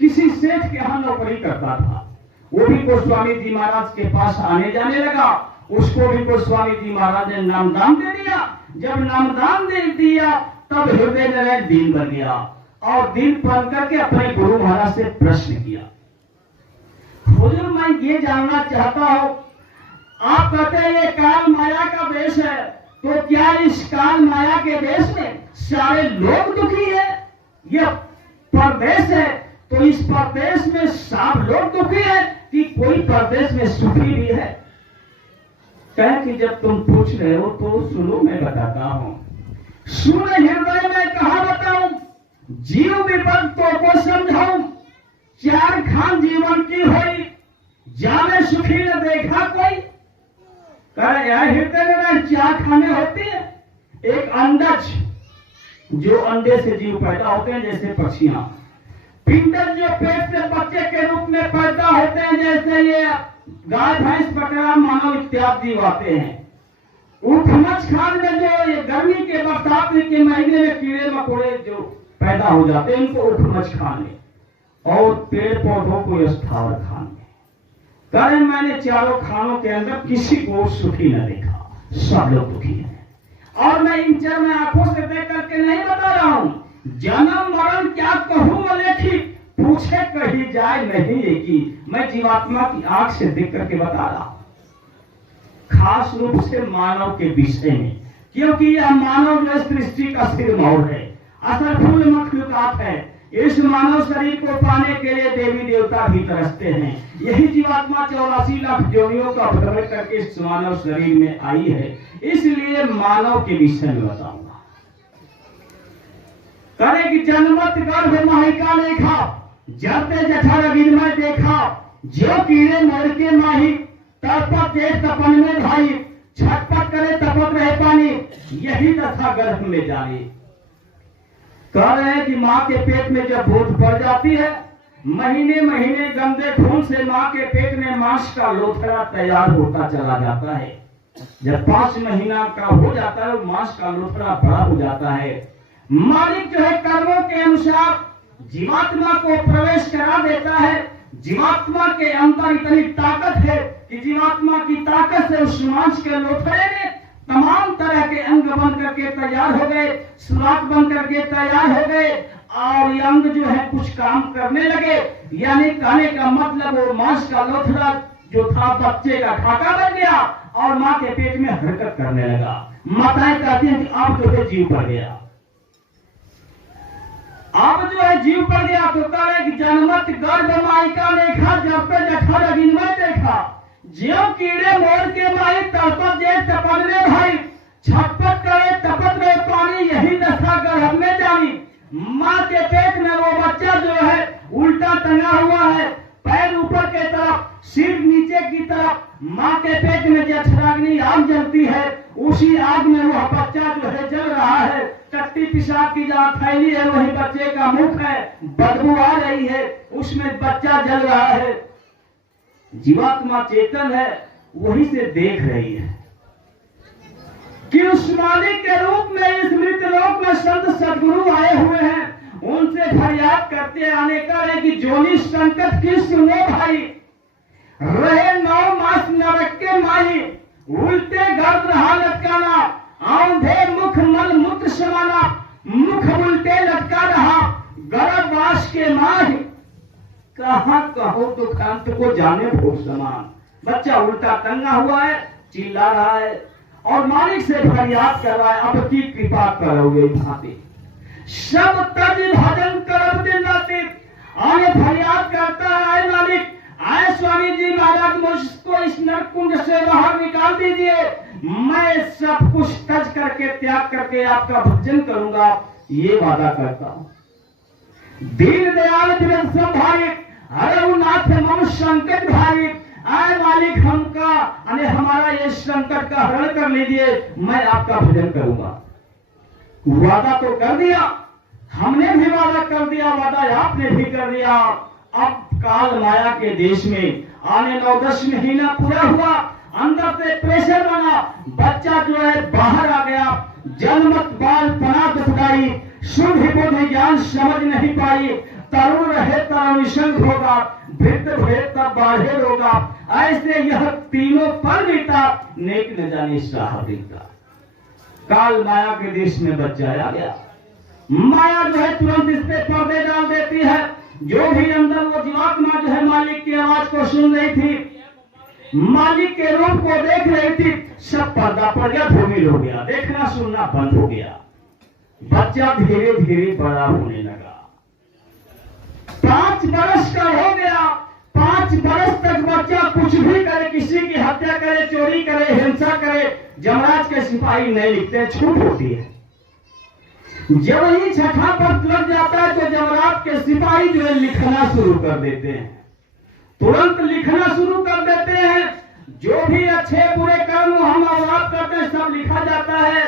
किसी सेठ के यहां नौकरी करता था। वो भी गोस्वामी जी महाराज के पास आने जाने लगा। उसको भी गोस्वामी जी महाराज ने नामदान दे दिया। जब नामदान दे दिया तब हृदय नारायण दीन बन गया और दीन बन करके अपने गुरु महाराज से प्रश्न किया, हुजूर, मैं ये जानना चाहता हूं, आप कहते हैं ये काल माया का देश है, तो क्या इस काल माया के देश में सारे लोग दुखी है? यह परदेश है, तो इस परदेश में सब लोग दुखी है कि कोई परदेश में सुखी भी है? कहे कि जब तुम पूछ रहे हो तो सुनो, मैं बताता हूं। सुन हृदय में कहा बताऊं, जीव विपत्तों को समझाऊं। 4 खान जीवन की हुई, जाने सुखी न देखा कोई। कहे यार, हृदय में 4 खाने होती है। एक अंडज, जो अंडे से जीव पैदा होते हैं जैसे पक्षियां। पिंडज, जो पेट से बच्चे के रूप में पैदा होते हैं जैसे ये गाय, भैंस, बकरा, मानव इत्यादि जीव आते हैं। उपमच खान में जो ये गर्मी के बरसात के महीने में कीड़े मकोड़े जो पैदा हो जाते हैं, उनको उपमच खान में। और पेड़ पौधों को स्थावर खान में। कारण मैंने 4 खानों के अंदर किसी को सुखी न देखा, सब लोग दुखी हैं। और मैं इन 4 में आंखों से देख करके नहीं बता रहा हूं। जन्म मरण क्या कहूं मलेखी, पूछे कही जाए नहीं एकी। मैं जीवात्मा की आंख से देख करके बता रहा हूं, खास रूप से मानव के विषय में, क्योंकि यह मानव जो सृष्टि का सिरमौर है, असल फूल मखलूकात है। इस मानव शरीर को पाने के लिए देवी देवता भी तरसते हैं। यही जीवात्मा 84 लाख योनियों का भ्रमण करके इस मानव शरीर में आई है। इसलिए मानव के विषय में बताऊंगा। करे कि जन्मत गर्भ माहिका लेखा, जरते जठर गिरमय देखा। जो कीड़े मर के माही, तड़पत देख तपन में भाई। छटपट करे तपत रहे पानी, यही दशा गर्भ में जानी। कह रहे हैं कि माँ के पेट में जब बोध पड़ जाती है, महीने महीने गंदे खून से माँ के पेट में मांस का लोथड़ा तैयार होता चला जाता है। जब 5 महीना का हो जाता है, मांस का लोथड़ा बड़ा हो जाता है। मालिक जो है कर्मों के अनुसार जीवात्मा को प्रवेश करा देता है। जीवात्मा के अंदर इतनी ताकत है कि जीवात्मा की ताकत से उस मांस के लोथड़े में तमाम तरह के अंग बन करके तैयार हो गए, सुराख बन करके तैयार हो गए और ये अंग जो है कुछ काम करने लगे। यानी कहने का मतलब वो मांस का लोथड़ा जो था बच्चे का ढाका बन गया और माँ के पेट में हरकत करने लगा। माताएं कहती हैं कि अब जो है जीव पड़ गया, अब जो है जीव पड़ गया। तो करे कि जनमत गर्भ मायका देखा, जब पे जठर अगिनवा देखा, ज्यो कीड़े मोर के माई तड़पत जे तपन में भाई, छटपट करे तपत में पानी, यही दशा गर्भ में जानी। माँ के पेट में वो बच्चा जो है उल्टा टंगा हुआ है, पैर ऊपर के तरफ, सिर नीचे की तरफ। माँ के पेट में जठराग्नि आग जलती है, उसी आग में वह बच्चा जो है जल रहा है। टट्टी पेशाब की जहाँ थैली है वही बच्चे का मुख है, बदबू आ रही है, उसमें बच्चा जल रहा है। जीवात्मा चेतन है, वही से देख रही है कि उस मालिक के रूप में इस मृत लोक में संत सदगुरु आए हुए हैं। उनसे फरियाद करते आने का है कि जोनी संकट की सुनो भाई, रहे 9 मास नरक के माही, उल्टे गर्भ रहा लटकाना, आंधे मुख मल मूत्र समाना, मुख उल्टे लटका रहा, गर्भवास के माही, कहाँ कहो तो कांत को जाने भोग समान। बच्चा उल्टा टंगा हुआ है, चिल्ला रहा है और मालिक से फरियाद कर रहा है, अब की कृपा करोगे भांति, सब तज भजन करब दिन राति। आगे फरियाद करता है, मालिक आए स्वामी जी महाराज, मुझको इस नरकुंड से बाहर निकाल दीजिए, मैं सब कुछ तज करके त्याग करके आपका भजन करूंगा, ये वादा करता हूं। दीन दयाल विरत सब भाई, हरे नाथ मम संकट भाई, आए मालिक हमका अने हमारा ये संकट का हरण कर लीजिए, मैं आपका भजन करूंगा। वादा तो कर दिया, हमने भी वादा कर दिया, वादा आपने भी कर दिया। अब काल माया के देश में आने 9-10 महीना पूरा हुआ, अंदर से प्रेशर बना, बच्चा जो है बाहर आ गया। जन्मत बाल पना दुखदाई, शुद्ध बुद्धि ज्ञान समझ नहीं पाई, तरुण रहे तरुण होगा, वृद्ध हुए तब बाढ़े होगा। ऐसे यह तीनों पल बीता, नेक न जाने साह बीता। काल माया के देश में बच्चा आ गया। माया जो है तुरंत इस पे पर्दे डाल देती है। जो भी अंदर वो जीवात्मा जो है मालिक की आवाज को सुन रही थी, मालिक के रूप को देख रही थी, सब पर्दा पड़ गया, धूमिल हो गया, देखना सुनना बंद हो गया। बच्चा धीरे धीरे बड़ा होने लगा, 5 बरस का हो गया। 5 बरस तक बच्चा कुछ भी करे, किसी की हत्या करे, चोरी करे, हिंसा करे, जमराज के सिपाही नहीं लिखते, छूट होती है। जब ही छठा पर लग जाता है तो जमराज के सिपाही जो है लिखना शुरू कर देते हैं, तुरंत लिखना शुरू कर देते हैं। जो भी अच्छे बुरे कर्म हम और आप करते हैं सब लिखा जाता है।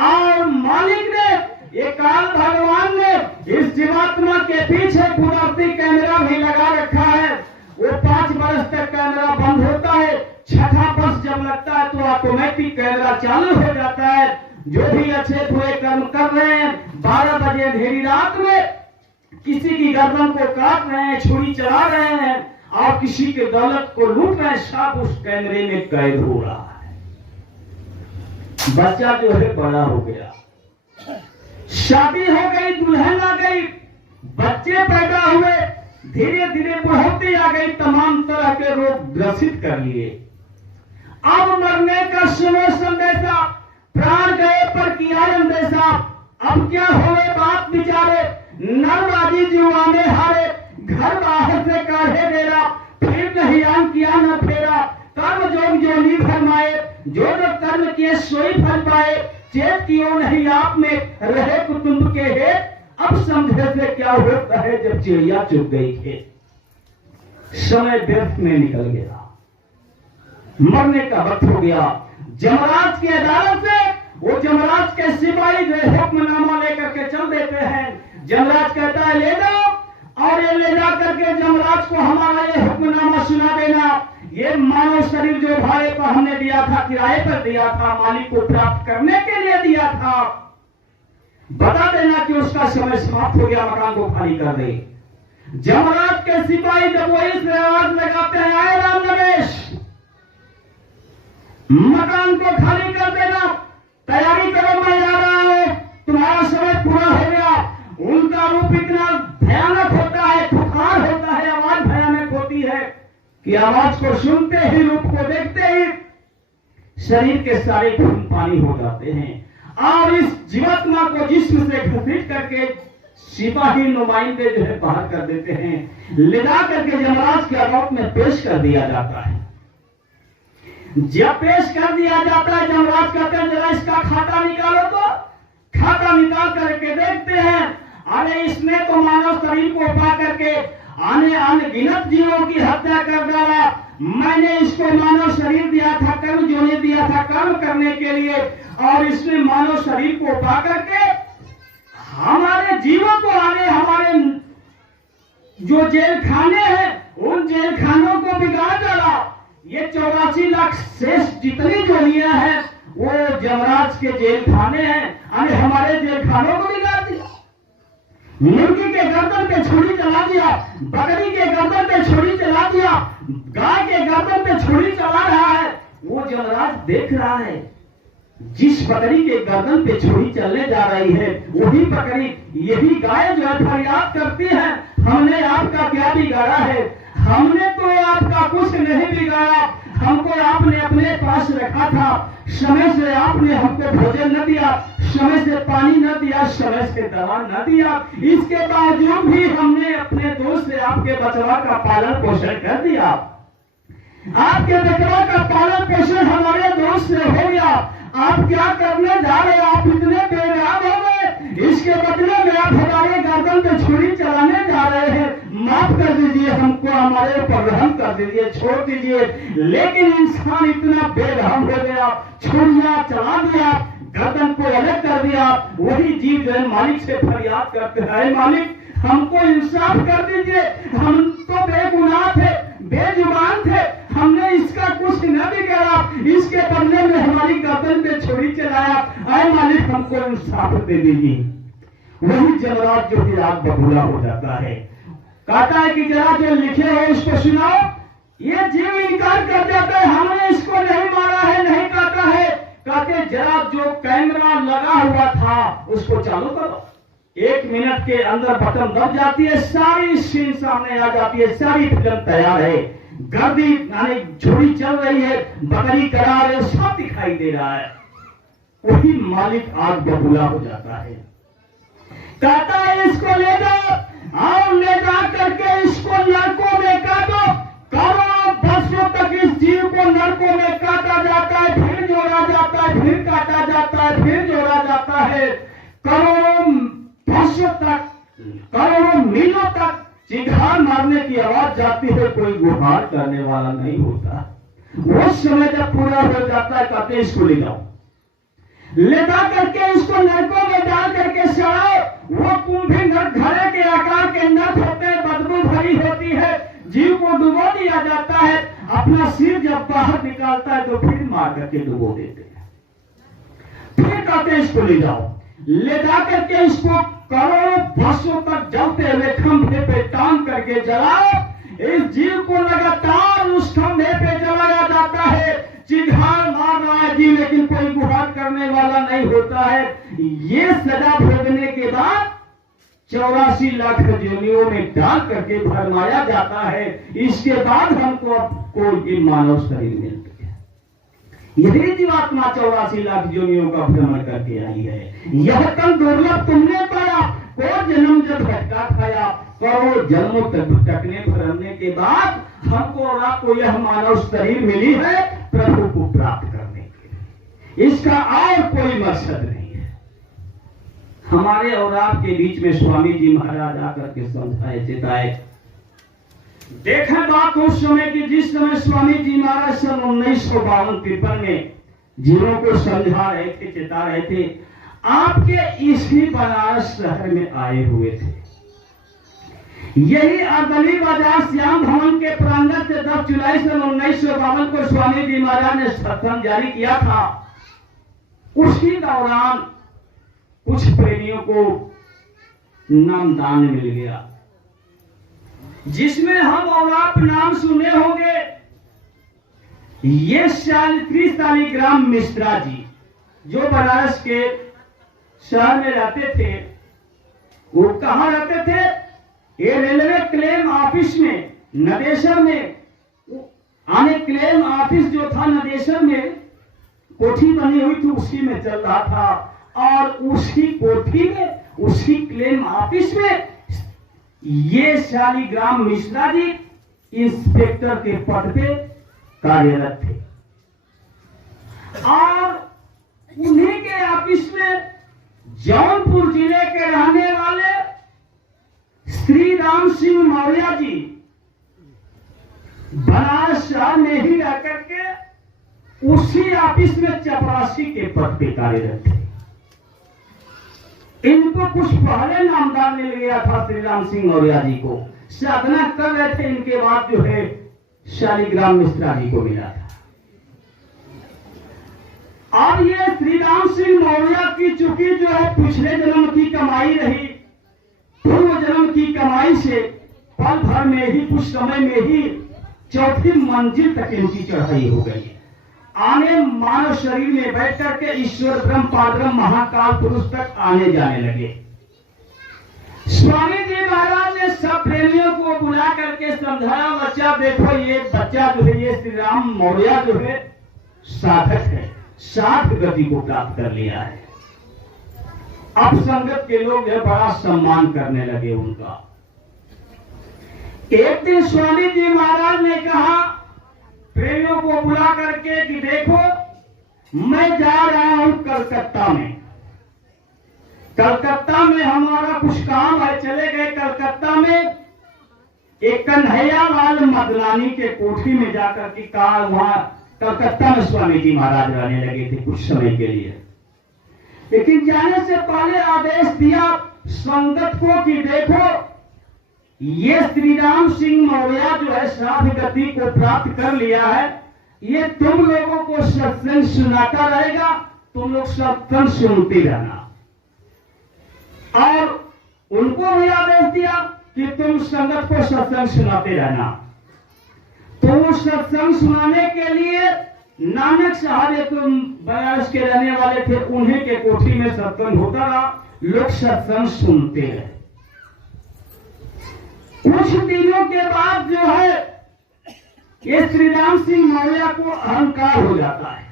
और मालिक ने, ये काल भगवान ने इस जीवात्मा के पीछे कुदरती कैमरा भी लगा रखा है। वो 5 बरस तक कैमरा बंद होता है, छठा बरस जब लगता है तो ऑटोमेटिक कैमरा चालू हो जाता है। जो भी अच्छे बुरे कर्म कर रहे हैं, 12 बजे अंधेरी रात में किसी की गर्दन को काट रहे हैं, छुरी चला रहे हैं और किसी के दौलत को लूट रहे हैं, सब उस कैमरे में कैद हो रहा है। बच्चा जो है बड़ा हो गया, शादी हो गई, दुल्हन आ गई, बच्चे पैदा हुए, धीरे धीरे बढ़ोतरी आ गई, तमाम तरह के रोग ग्रसित कर लिए। अब मरने का सुनो संदेशा, प्राण गए पर किया अंदेशा। अब क्या होए बात बिचारे, नरबाजी जुआने हारे, घर बाहर से काढ़े डेरा, फिर नहीं आन किया न फेरा। कर्म जोग जो नहीं फरमाए, जो जो कर्म किए सोई फल पाए। चेत कियो नहीं आप में रहे कुटुंब के हेत, अब समझे से क्या होता है जब चिड़िया चुग गई खेत। समय व्यर्थ में निकल गया, मरने का वक्त हो गया। जमराज की अदालत से वो जमराज के सिपाही जो हुक्मनामा लेकर के चल देते हैं। जमराज कहता है ले जाओ, और ये ले जा करके जमराज को हमारा ये हुक्मनामा सुना देना। ये मानव शरीर जो भाड़े पर हमने दिया था, किराए पर दिया था, मालिक को प्राप्त करने के लिए दिया था, बता देना कि उसका समय समाप्त हो गया, मकान को खाली कर दे। जमराज के सिपाही जब वही से आवाज लगाते हैं, आए राम नरेश, मकान को खाली कर देना, कि आवाज को सुनते ही, रूप को देखते ही शरीर के सारे खून पानी हो जाते हैं और इस जीवात्मा को जिस्म से घसीट करके सिपाही नुमाइंदे जो है बाहर कर देते हैं, ले जा करके यमराज के अदालत में पेश कर दिया जाता है। जब पेश कर दिया जाता है, यमराज कहते हैं जरा इसका खाता निकालो। तो खाता निकाल करके देखते हैं, अरे इसने तो मानव शरीर को पा करके आने अनगिनत जीवों की हत्या कर डाला। मैंने इसको मानव शरीर दिया था, कर्म जोने दिया था कर्म करने के लिए, और इसने मानव शरीर को पा करके हमारे जीवों को आने, हमारे जो जेल खाने हैं उन जेल खानों को बिगाड़ डाला। ये 84 लाख शेष जितनी जोनियां हैं वो यमराज के जेल खाने हैं, अरे हमारे जेल खानों को बिगाड़ दिया। मुर्गी के गर्दन पे छुरी चला दिया, बकरी के गर्दन पे छुरी चला दिया, गाय के गर्दन पे छुरी चला रहा है। वो यमराज देख रहा है, जिस बकरी के गर्दन पे छुरी चलने जा रही है वही बकरी, यही गाय जो है फरियाद करती है, हमने आपका क्या बिगाड़ा है? हमने तो आपका कुछ नहीं बिगाड़ा, हमको आपने अपने पास रखा था, समय से आपने हमको भोजन न दिया, समय से पानी न दिया, समय से दवा न दिया, इसके बावजूद भी हमने अपने दोस्त से आपके बचवा का पालन पोषण कर दिया। आपके बचवा का पालन पोषण हमारे दोस्त से हो गया, आप क्या करने जा रहे हैं? आप इतने बेराम हो गए, इसके बदले में आप हमारे गर्दन पे छुरी चलाने जा रहे हैं। माफ कर दीजिए, हमको हमारे ऊपर रहम कर दीजिए, छोड़ दीजिए। लेकिन इंसान इतना बेरहम हो गया, छुरियां चला दिया, गर्दन को अलग कर दिया। वही जीव जो है मालिक से फरियाद करते हैं, मालिक हमको इंसाफ कर दीजिए, हम तो बेगुनाह थे, बेजुबान थे, हमने इसका कुछ न बिगाड़ा, इसके बदले में हमारी गर्दन पे छुरी चलाया, आए मालिक हमको इंसाफ दे दीजिए। वही यमराज जो कि आग बबूला हो जाता है, कहता है कि जरा जो लिखे हो उसको सुनाओ। ये जीव इनकार कर जाता है, हमने इसको नहीं मारा है, नहीं काटा है। कहते जरा जो कैमरा लगा हुआ था उसको चालू करो। 1 मिनट के अंदर बटन दब जाती है, सारी सीन सामने आ जाती है, सारी फिल्म तैयार है। गर्दी यानी छुरी चल रही है, बकरी करा रहे, सब दिखाई दे रहा है। वही मालिक आग बबूला हो जाता है, कहता है इसको ले जाओ और ले जा करके इसको नरकों में काटो। करोड़ों वर्षों तक इस जीव को नरकों में काटा जाता है, फिर जोड़ा जाता है, फिर काटा जाता है, फिर जोड़ा जाता है। करोड़ों वर्षों तक, करोड़ों मीलों तक चिघार मारने की आवाज जाती है, कोई गुहार करने वाला नहीं होता। वो समय जब पूरा हो जाता है, कहते इसको ले जाओ, ले जा करके इसको नरकों में डाल करके सड़ाओ। वो कुंभी नर्क घड़े के आकार के नर्क होते हैं, बदबू भरी होती है, जीव को डुबो दिया जाता है। अपना सिर जब बाहर निकालता है तो फिर मार करके डुबो देते हैं। फिर कहते हैं इसको ले जाओ, ले जा करके इसको करोड़ों वर्षों तक जलते हुए खंभे पे टांग करके जलाओ। इस जीव को लगातार उस खंभे पे जलाया जाता है, चिघार मार रहा है जीव, लेकिन कोई गुहार करने वाला नहीं होता है। ये सजा भोगने के बाद 84 लाख योनियों में डाल करके भरमाया जाता है। इसके बाद हमको कोई मानव शरीर मिलता है। यही जीवात्मा 84 लाख योनियों का भ्रमण करके आई है। यह कल दुर्लभ तुमने पाया, को जन्म जब भटका खाया, करोड़ों जन्मों तक भटकने भरने के बाद हमको और आपको यह मानव शरीर मिली है प्रभु को प्राप्त करने के लिए। इसका और कोई मकसद नहीं है। हमारे और आपके बीच में स्वामी जी महाराज आकर के समझाए, चेताए। देखा बात उस समय की जिस समय स्वामी जी महाराज सन 1952-53 में जीवों को समझा रहे थे, चेता रहे थे। आपके इसी बनारस शहर में आए हुए थे। यही अर्दली बाजार श्याम भवन के प्रांगण से 10 जुलाई सन 1952 को स्वामी जी महाराज ने सत्संग जारी किया था। उसी दौरान कुछ प्रेमियों को नामदान मिल गया, जिसमें हम और आप नाम सुने होंगे। ये शालिग्राम मिश्रा जी जो बनारस के शहर में रहते थे, वो कहां रहते थे? ये रेलवे क्लेम ऑफिस में, नदेसर में आने क्लेम ऑफिस जो था नदेशन में कोठी बनी हुई थी, उसी में चल रहा था। और उसी कोठी में, उसी क्लेम ऑफिस में ये शालिग्राम मिश्रा जी इंस्पेक्टर के पद पे कार्यरत थे। और उन्हीं के ऑफिस में जौनपुर जिले के रहने वाले श्री राम सिंह मौर्य जी बनारस शहर में ही रह करके उसी ऑफिस में चपरासी के पद पे कार्यरत थे। इनको कुछ पहले नामदार मिल गया था श्री राम सिंह मौर्य जी को, साधना कर रहे थे, इनके बाद जो है शालिग्राम मिश्रा जी को मिला था। अब ये श्री राम सिंह मौर्य की चूंकि जो है पिछले जन्म की कमाई रही, पूर्व जन्म की कमाई से पल भर में ही, कुछ समय में ही चौथी मंजिल तक इनकी चढ़ाई हो गई। आने मानव शरीर में बैठ करके ईश्वर ब्रह्म पारब्रह्म महाकाल पुरुष तक आने जाने लगे। स्वामी जी महाराज ने सब प्रेमियों को बुला करके समझाया, बच्चा देखो ये बच्चा जो है, ये श्री राम मौर्य जो है साधक है, साध गति को प्राप्त कर लिया है। अब संगत के लोग जो बड़ा सम्मान करने लगे उनका। एक दिन स्वामी जी महाराज ने कहा प्रेमियों को बुला करके कि देखो मैं जा रहा हूं कलकत्ता में, कलकत्ता में हमारा कुछ काम है। चले गए कलकत्ता में, एक कन्हैया लाल मदनानी के कोठी में जाकर के कहा, वहां कलकत्ता में स्वामी जी महाराज रहने लगे थे कुछ समय के लिए। लेकिन जाने से पहले आदेश दिया संगत को कि देखो ये श्री राम सिंह मौर्य जो है साध गति को प्राप्त कर लिया है, ये तुम लोगों को सत्संग सुनाता रहेगा, तुम लोग सत्संग सुनते रहना। और उनको भी आदेश दिया कि तुम संगत को सत्संग सुनाते रहना। तो वो सत्संग सुनाने के लिए नानक साहब एक बनारस के रहने वाले थे, उन्हीं के कोठी में सत्संग होता रहा, लोग सत्संग सुनते रहे। कुछ दिनों के बाद जो है ये श्री राम सिंह मौर्य को अहंकार हो जाता है,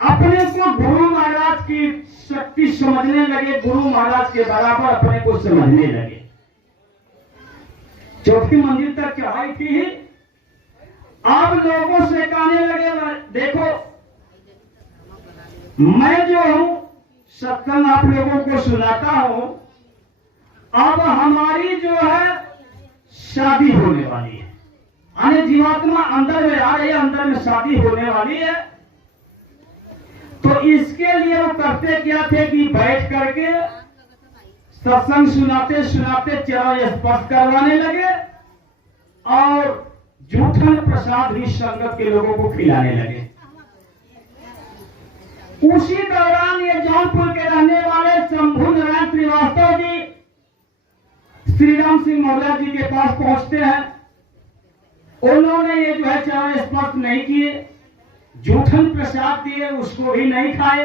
अपने को गुरु महाराज की शक्ति समझने लगे, गुरु महाराज के बराबर अपने को समझने लगे। चौथी मंजिल तक चढ़ाई थी। अब लोगों से कहने लगे देखो मैं जो हूं सत्संग आप लोगों को सुनाता हूं, अब हमारी जो है शादी होने वाली है, यानी जीवात्मा अंदर में आ रही है, अंदर में शादी होने वाली है। तो इसके लिए वो करते क्या थे कि बैठ करके सत्संग सुनाते सुनाते चरण स्पर्श करवाने लगे और जूठन प्रसाद भी संगत के लोगों को खिलाने लगे। उसी दौरान ये जौनपुर के रहने वाले शंभू नारायण श्रीवास्तव जी श्री राम सिंह मौर्य जी के पास पहुंचते हैं। उन्होंने ये जो है चरण स्पर्श नहीं किए, जूठन प्रसाद दिए, उसको भी नहीं खाए।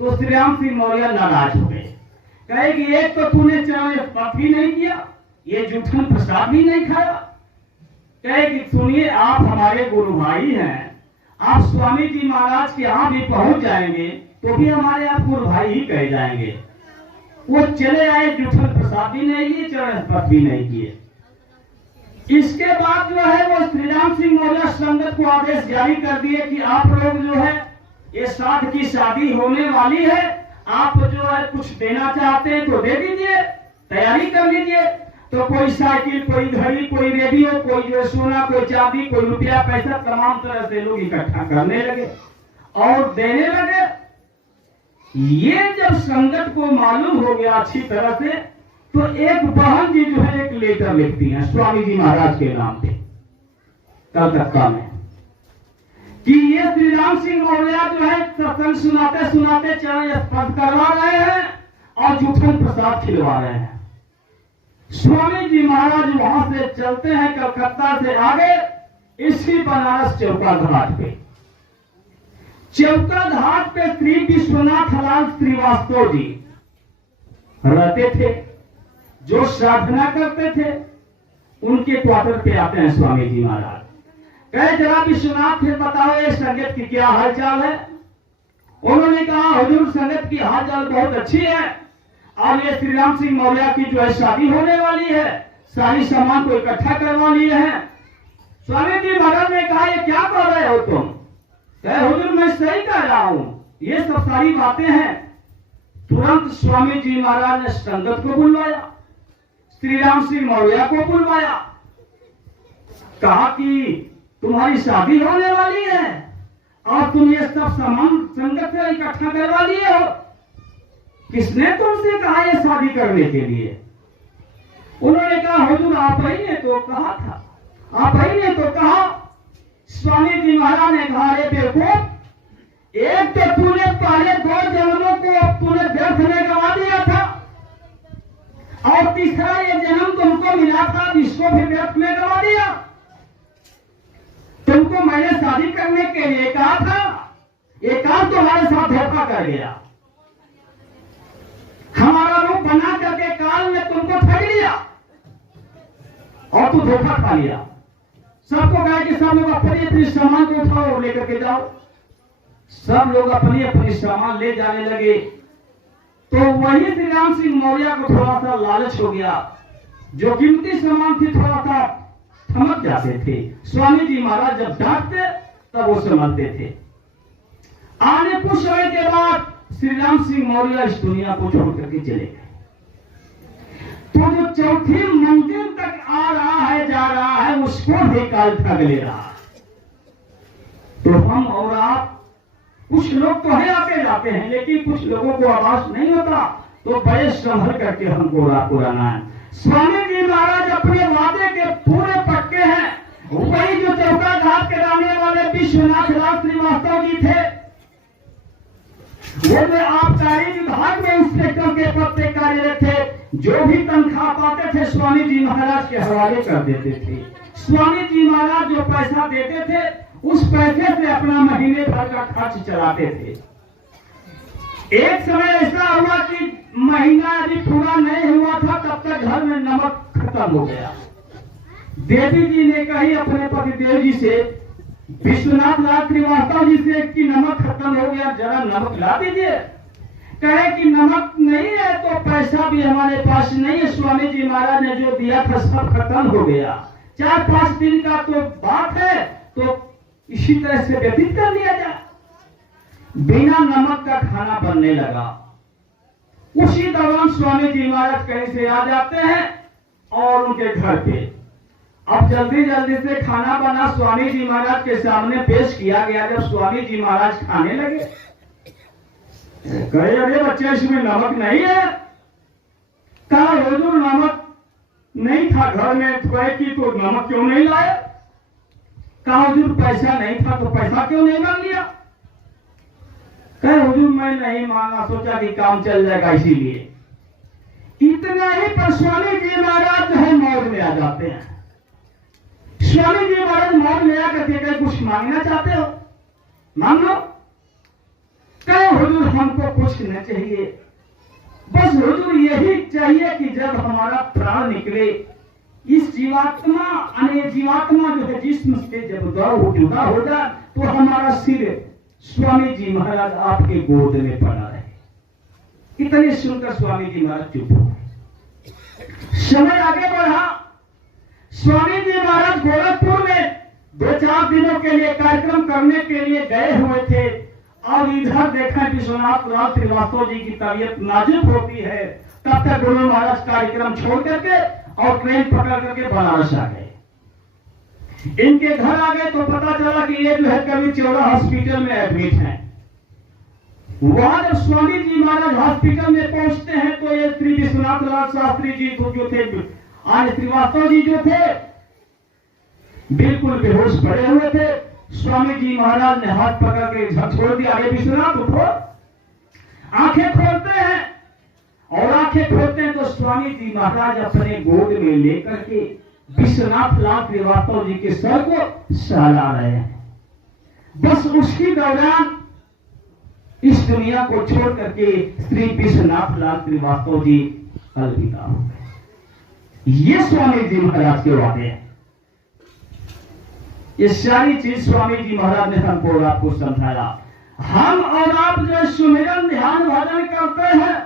तो श्री राम सिंह मौर्य नाराज हो गए, कहे कि एक तो तूने चरण स्पर्श भी नहीं किया, ये जूठन प्रसाद भी नहीं खाया। कहे कि सुनिए आप हमारे गुरु भाई हैं, आप स्वामी जी महाराज के यहाँ भी पहुंच जाएंगे तो भी हमारे आप गुरु भाई ही कहे जाएंगे। वो चले आए, जूठन प्रसाद भी नहीं लिए, चरण स्पर्श भी नहीं किए। इसके बाद जो है वो श्री राम सिंह मौर्य संगत को आदेश जारी कर दिए कि आप लोग जो है ये साध की शादी होने वाली है, आप जो है कुछ देना चाहते हैं तो दे दीजिए, तैयारी कर लीजिए। तो कोई साइकिल, कोई घड़ी, कोई रेडियो, कोई जो सोना, कोई चांदी, कोई रुपया पैसा, तमाम तरह से लोग इकट्ठा करने लगे और देने लगे। ये जब संगत को मालूम हो गया अच्छी तरह से, तो एक बहन जी जो है एक लेटर लिखती हैं स्वामी जी महाराज के नाम पे कलकत्ता में कि ये श्री राम सिंह मौर्य जो है सत्संग सुनाते सुनाते चरण स्पर्श करवा रहे हैं और जूठन प्रसाद खिलवा रहे हैं। स्वामी जी महाराज वहां से चलते हैं कलकत्ता से आगे, इसी बनारस चौका घाट पे, चौका घाट पे श्री विश्वनाथ लाल श्रीवास्तव जी रहते थे, जो साधना करते थे। उनके क्वार्टर पे आते हैं स्वामी जी महाराज। कहे जरा विश्वनाथ फिर बताओ ये संगत की क्या हालचाल है। उन्होंने कहा हुजूर संगत की हालचाल बहुत अच्छी है, और ये श्री राम सिंह मौर्य की जो है शादी होने वाली है, सारी सामान को इकट्ठा करवा लिए हैं। स्वामी जी महाराज ने कहा ये क्या कर रहे हो तुम? कहे हुजूर मैं सही कह रहा हूं, ये सब सारी बातें हैं। तुरंत स्वामी जी महाराज ने संगत को बुलवाया, श्री राम सिंह मौर्य को बुलवाया, कहा कि तुम्हारी शादी होने वाली है और तुम ये सब सामान संगत से इकट्ठा करवा लिए हो। किसने तुमसे कहा ये शादी करने के लिए? उन्होंने कहा हुजूर आप ही ने तो कहा था, आप ही ने तो कहा। स्वामी जी महाराज ने कहा रे बेवकूफ, एक तो तूने पहले 2 जन्मों को तूने व्यर्थ में गंवा दिया था, और तीसरा ये जन्म तुमको मिला था जिसको भी व्यर्थ में गंवा दिया। तुमको मैंने शादी करने के लिए कहा था, एक काम तुम्हारे साथ धोखा कर गया, हमारा रूप बना करके काल में तुमको ठग लिया और तू धोखा खा लिया। सबको कहा कि सब लोग अपनी अपनी सामान को उठाओ और लेकर के जाओ। सब लोग अपनी अपनी सामान ले जाने लगे। तो वही श्री राम सिंह मौर्य को थोड़ा सा लालच हो गया, जो कीमती सामान थी थोड़ा सा थमक जाते थे। स्वामी जी महाराज जब डांटते तब वो समझते थे। आने कुछ समय के बाद श्री राम सिंह मौर्य इस दुनिया को छोड़ करके चले गए। तो जो चौथी मंजिल तक आ रहा है जा रहा है उसको भी काल ठग ले रहा है। तो हम और आप, कुछ लोग तो है आते जाते हैं, लेकिन कुछ लोगों को आवाज नहीं होता, तो बड़े संभल करके हमको रात पुराना है। स्वामी जी महाराज अपने वादे के पूरे पक्के हैं। वही जो चौका घाट के रहने वाले विश्वनाथ राज श्रीवास्तव जी थे, वो में आबकारी विभाग में इंस्पेक्टर के पद पे कार्यरत थे। जो भी तनख्वाह पाते थे स्वामी जी महाराज के हवाले कर देते थे। स्वामी जी महाराज जो पैसा देते थे उस पैसे से अपना महीने भर का खर्च चलाते थे। एक समय ऐसा हुआ कि महीना अभी पूरा नहीं हुआ था, तब तक घर में नमक खत्म हो गया। देवी जी ने कही अपने पतिदेव जी से, विश्वनाथ राज श्रीवास्तव जी से कि नमक खत्म हो गया, जरा नमक ला दीजिए। कहे कि नमक नहीं है तो पैसा भी हमारे पास नहीं है, स्वामी जी महाराज ने जो दिया था सब खत्म हो गया। 4-5 दिन का तो बात है, तो इसी तरह से व्यतीत कर लिया जाए। बिना नमक का खाना बनने लगा। उसी दौरान स्वामी जी महाराज कहीं से आ जाते हैं और उनके घर पे अब जल्दी जल्दी से खाना बना स्वामी जी महाराज के सामने पेश किया गया। जब स्वामी जी महाराज खाने लगे, कहे अरे बच्चे इसमें नमक नहीं है। कहा हुजूर नमक नहीं था घर में, तो नमक क्यों नहीं लाए? कहा हुजूर पैसा नहीं था तो पैसा क्यों नहीं मांग लिया? कहे हुजूर मैं नहीं मांगा, सोचा कि काम चल जाएगा इसीलिए। इतना ही पर स्वामी जी महाराज जो है मौज में आ जाते हैं। स्वामी जी महाराज मौज में आकर के कुछ मांगना चाहते हो मांग लो। कहे हुजूर हमको कुछ नहीं चाहिए, बस हुजूर यही चाहिए कि जब हमारा प्राण निकले, इस जीवात्मा जो है जिस्म से जब जुदा हो जाए तो हमारा सिर स्वामी जी महाराज आपके गोद में पड़ा रहे। इतने सुनकर स्वामी जी महाराज चुप हो गए। समय आगे बढ़ा। स्वामी जी महाराज गोरखपुर में 2-4 दिनों के लिए कार्यक्रम करने के लिए गए हुए थे, और इधर देखा विश्वनाथ राज श्रीवास्तव जी की तबीयत नाजुक होती है। तब तक गुरु महाराज कार्यक्रम छोड़ करके और ट्रेन पकड़ करके बनारस आ गए। इनके घर आ गए तो पता चला कि ये जो है कभी चौड़ा हॉस्पिटल में एडमिट हैं। वहां जब स्वामी जी महाराज हॉस्पिटल में पहुंचते हैं तो ये श्री विश्वनाथ राज शास्त्री जी जो थे, आज श्रीवास्तव जी जो थे, बिल्कुल बेहोश पड़े हुए थे। स्वामी जी महाराज ने हाथ पकड़ के छोड़ दिया, अरे विश्वनाथ उठो। आंखें खोलते हैं, और आंखें खोलते हैं तो स्वामी जी महाराज अपने गोद में लेकर के विश्वनाथ लाल श्रीवास्तव जी के सर को सहला रहे हैं। बस उसी दौरान इस दुनिया को छोड़ करके श्री विश्वनाथ लाल श्रीवास्तव जी अलविदा हो गए। ये स्वामी जी महाराज के वादे हैं। ये सारी चीज स्वामी जी महाराज ने हमको और आपको समझाया। हम और आप जो सुमिरन ध्यान भजन करते हैं,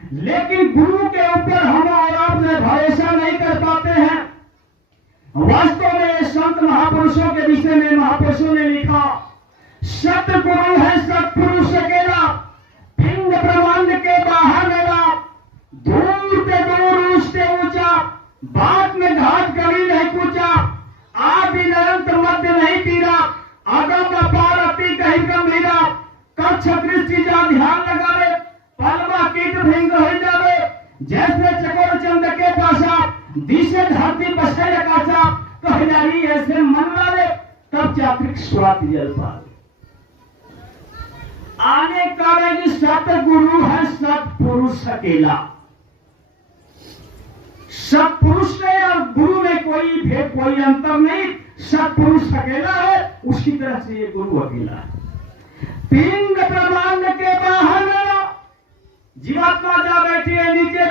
लेकिन गुरु के ऊपर हम और आप जो भरोसा नहीं कर पाते हैं। वास्तव में संत महापुरुषों के विषय में महापुरुषों ने लिखा, सतगुरु है सतपुरुष अकेला, पिंड ब्रह्मांड के बाहर मेरा, दूर पे दूर उससे ऊंचा, बात में घाट कभी नहीं पूछा, आदि निरंत मध्य नहीं पीरा, अगम अपार अति कहीं गंभीरा, कच्छ दृष्टि जा ध्यान लगावे, पलवा कीट भिंग हो जावे, जैसे चकोर चंद के पासा, दिशे धरती बसे आकाशा, कह जारी ऐसे मन वाले, तब चात्रिक स्वात जल पावे। आगे करेगी सतगुरु है सतपुरुष अकेला। सतपुरुष में और गुरु में कोई भेद कोई अंतर नहीं, सतपुरुष अकेला है, उसकी तरह से ये गुरु अकेला है। पिंड ब्रह्मांड के बाहर मेरा, जीवात्मा जा बैठी है, नीचे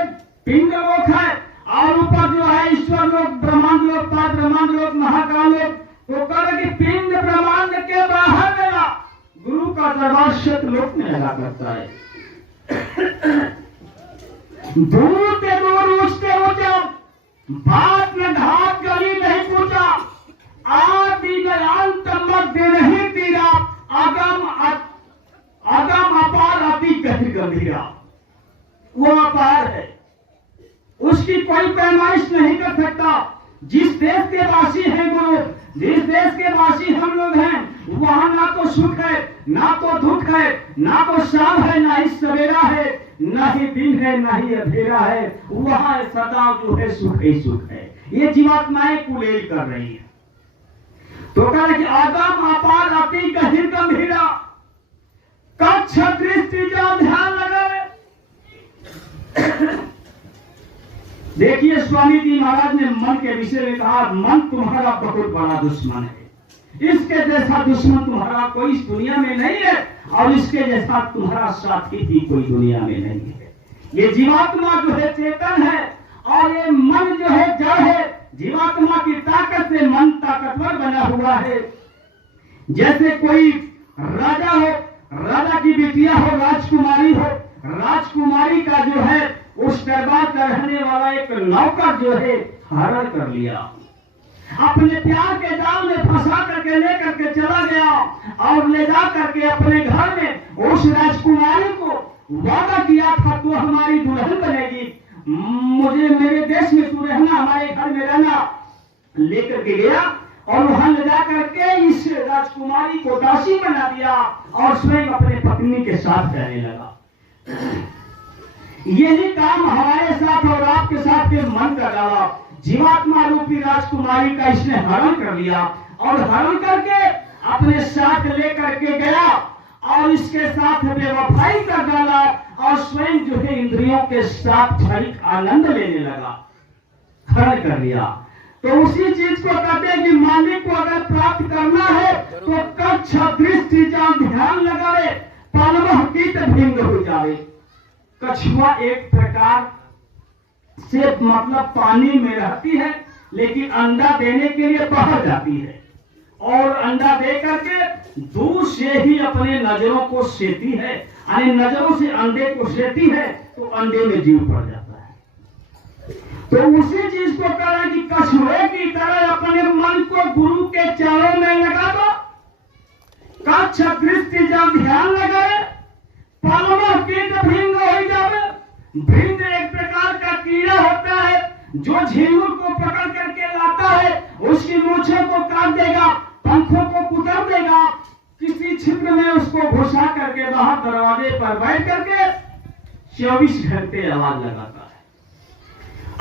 पिंड लोक है और ऊपर जो है ईश्वर लोक, ब्रह्मांड लोक, पाद ब्रह्मांड लोक, महाकाल लोक। तो करेगी पिंड ब्रह्मांड के बाहर मेरा, गुरु का दरबार शतलोक में लगा करता है। दूर के दूर उसके ऊंचा, बात में घाट गली नहीं पूछा, आदि अंत मध्य नहीं तीरा, अगम अपार अति गंभीरा। वो अपार है, उसकी कोई पैमाइश नहीं कर सकता। जिस देश के वासी हैं गुरु, जिस देश के वासी हम लोग हैं, वहां ना तो सुख है ना तो दुख है, ना तो शाम है ना ही सवेरा है, ना ही दिन है ना ही अंधेरा है, वहां सदा जो है सुख ही सुख है। ये जीवात्माएं कुलेल कर रही है। तो कह रहे कि आगम अपार अति गहिर गंभीरा, कच्छ दृष्टि जा ध्यान लगावे। देखिए स्वामी जी महाराज ने मन के विषय में कहा, मन तुम्हारा बहुत बड़ा दुश्मन है, इसके जैसा दुश्मन तुम्हारा कोई इस दुनिया में नहीं है, और इसके जैसा तुम्हारा साथी भी कोई दुनिया में नहीं है। ये जीवात्मा जो है चेतन है, और ये मन जो है जड़ है। जीवात्मा की ताकत से मन ताकतवर बना हुआ है। जैसे कोई राजा हो, राजा की बिटिया हो, राजकुमारी हो, राजकुमारी का जो है उस दरबार का रहने वाला एक नौकर जो है हरण कर लिया, अपने प्यार के जाल में फंसा करके लेकर के चला गया, और ले जा करके अपने घर में उस राजकुमारी को वादा किया था, तू हमारी दुल्हन बनेगी, मुझे मेरे देश में तू रहना, हमारे घर में रहना। लेकर के गया और वहां ले जा करके इस राजकुमारी को दासी बना दिया और स्वयं अपने पत्नी के साथ रहने लगा। यही काम हमारे साथ और आपके साथ के मन का डाला। जीवात्मा रूपी राजकुमारी का इसने हरण कर लिया, और हरण करके अपने साथ लेकर के गया और इसके साथ बेवफाई कर डाला, और स्वयं जो है इंद्रियों के साथ क्षणिक आनंद लेने लगा, हरण कर लिया। तो उसी चीज को कहते हैं कि मालिक को अगर प्राप्त करना है तो कच्छ दृष्टि जा ध्यान लगावे, पलवह कीट भिंग हो जावे। कछुआ एक प्रकार से मतलब पानी में रहती है, लेकिन अंडा देने के लिए बाहर जाती है, और अंडा दे करके दूर से ही अपने नजरों को सेती है, यानी नजरों से अंडे को सेती है तो अंडे में जीव पड़ जाता है। तो उसी चीज को कह रहे कि कछुए की तरह अपने मन को गुरु के चरणों में लगा दो, कच्छ दृष्टि जा ध्यान लगाए, पलवा कीट भिंग हो जावे। भिंग एक प्रकार का कीड़ा होता है जो झींगुर को पकड़ करके लाता है, उसकी मूछों को काट देगा, पंखों को कुतर देगा, किसी छिद्र में उसको घुसा करके बाहर दरवाजे पर बैठ करके 24 घंटे आवाज लगाता है।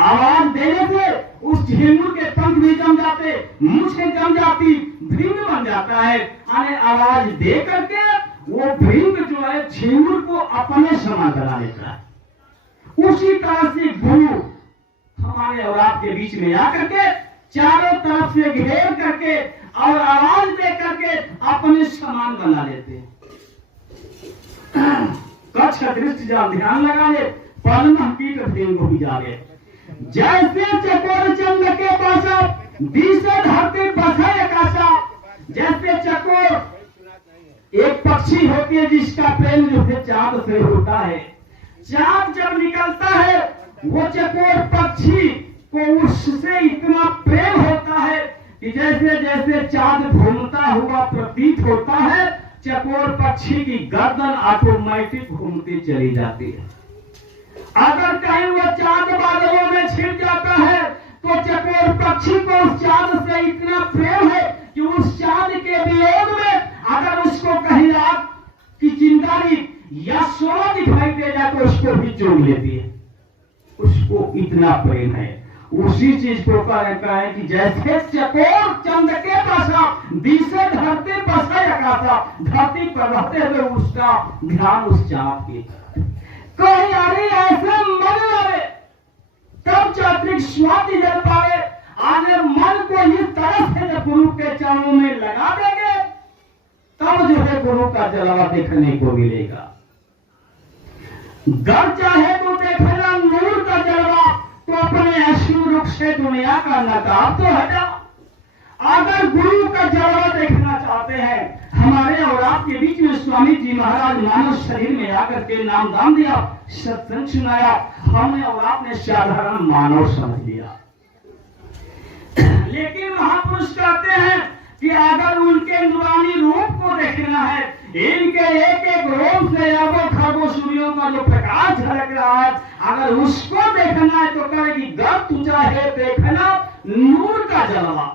आवाज देने से उस झींगुर के पंख भी जम जाते, मूछें जम जाती, भिंग बन जाता है। यानी आवाज दे करके वो भिंग जो है झींगुर को अपने समान बना लेता है। उसी तरह से गुरु हमारे और आपके बीच में आकर के चारों तरफ से घेर करके और आवाज दे करके अपने समान बना लेते हैं। कच्छ का दृष्टि जब ध्यान लगा ले, पलमा कीट भिंग हो जावे। जैसे चकोर चंद्र के पास दिशा धरती बसे आकाशा, होती है जिसका प्रेम जो है चांद से होता है। चांद जब निकलता है वो चकोर पक्षी को उससे इतना प्रेम होता है कि जैसे जैसे चांद घूमता हुआ प्रतीत होता है, चकोर पक्षी की गर्दन ऑटोमेटिक घूमती चली जाती है। अगर कहीं वो चांद बादलों में छिप जाता है तो चकोर पक्षी को उस चांद से इतना प्रेम है कि उस चांद के वियोग में अगर उसको कहीं आग की चिंगारी या सोना दिखाई दे जाए तो उसको भी चूम लेती है, उसको इतना प्रेम है। उसी चीज को कहता है कि जैसे चकोर चंद के बसा दिशे धरती बसा रखा, धरती पर रहते हुए उसका ध्यान उस चांद की कहीं अरे ऐसे मन लगे तब चात्रिक स्वाति जल पाए। आगे मन को इस तरह से जब गुरु के चरणों में लगा देंगे तब जो है गुरु का जलवा देखने को मिलेगा। घर चाहे तो देखना नूर का जलवा, तो अपने अश्रु रुख से दुनिया का नकाब तो हटा। अगर गुरु का जलवा देखना चाहते हैं, हमारे और आपके बीच में स्वामी जी महाराज मानव शरीर में आकर के नाम दान दिया, सत्संग सुनाया, हमने और आपने साधारण मानव समझ लिया। लेकिन महापुरुष कहते हैं कि अगर उनके नूरानी रूप को देखना है, इनके एक एक रोम से अरबों खरबों सूर्यों का जो प्रकाश झलक रहा है, अगर उसको देखना है तो कहेगी गर्द तुझा है देखना नूर का जलवा,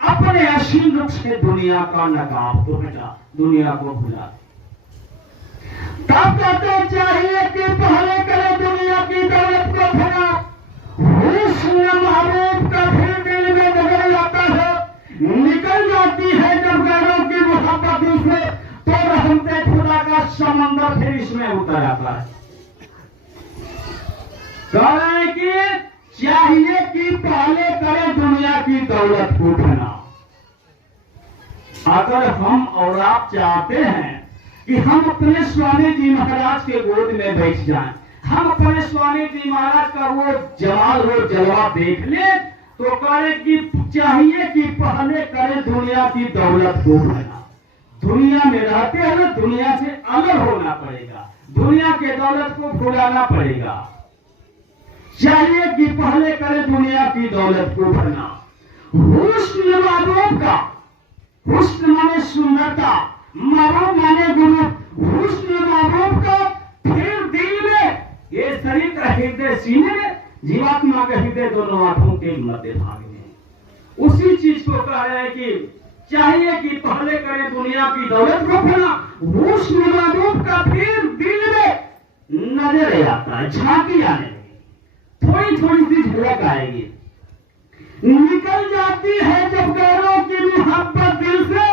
अपने असीम रूप से दुनिया का नकाब तो हटा, दुनिया को भुला। तब कहते चाहिए कि पहले करे दुनिया की दौलत को भुला, हुस्न महबूब का फिर दिल में निकल जाता है, निकल जाती है जब गैरों की मोहब्बत से, तो रहमते खुदा का समंदर फिर इसमें उतर आता है। कह रहे हैं कि चाहिए कि पहले करे दुनिया की दौलत को भुला। अगर हम और आप चाहते हैं कि हम अपने स्वामी जी महाराज के गोद में बैठ जाएं, हम अपने स्वामी जी महाराज का वो जमाल वो जलवा देख ले, तो कहे कि चाहिए कि पहले करे दुनिया की दौलत को भुला। दुनिया में रहते हुए दुनिया से अलग होना पड़ेगा, दुनिया के दौलत को भुलाना पड़ेगा। चाहिए कि पहले करे दुनिया की दौलत को भुला। हुस्न महबूब का, हुस्न माने सुंदरता, महबूब माने गुरु, हुस्न महबूब का फिर दिल में, ये शरीर का हृदय सीने में, जीवात्मा का हृदय दोनों आंखों के मध्य भाग में। उसी चीज को कह रहे हैं कि चाहिए कि पहले करे दुनिया की दौलत को भुला, हुस्न महबूब का फिर दिल में नजर आता है, झांकी आने लगी, थोड़ी थोड़ी सी झलक आएगी, निकल जाती है जब गैरों की मोहब्बत दिल से।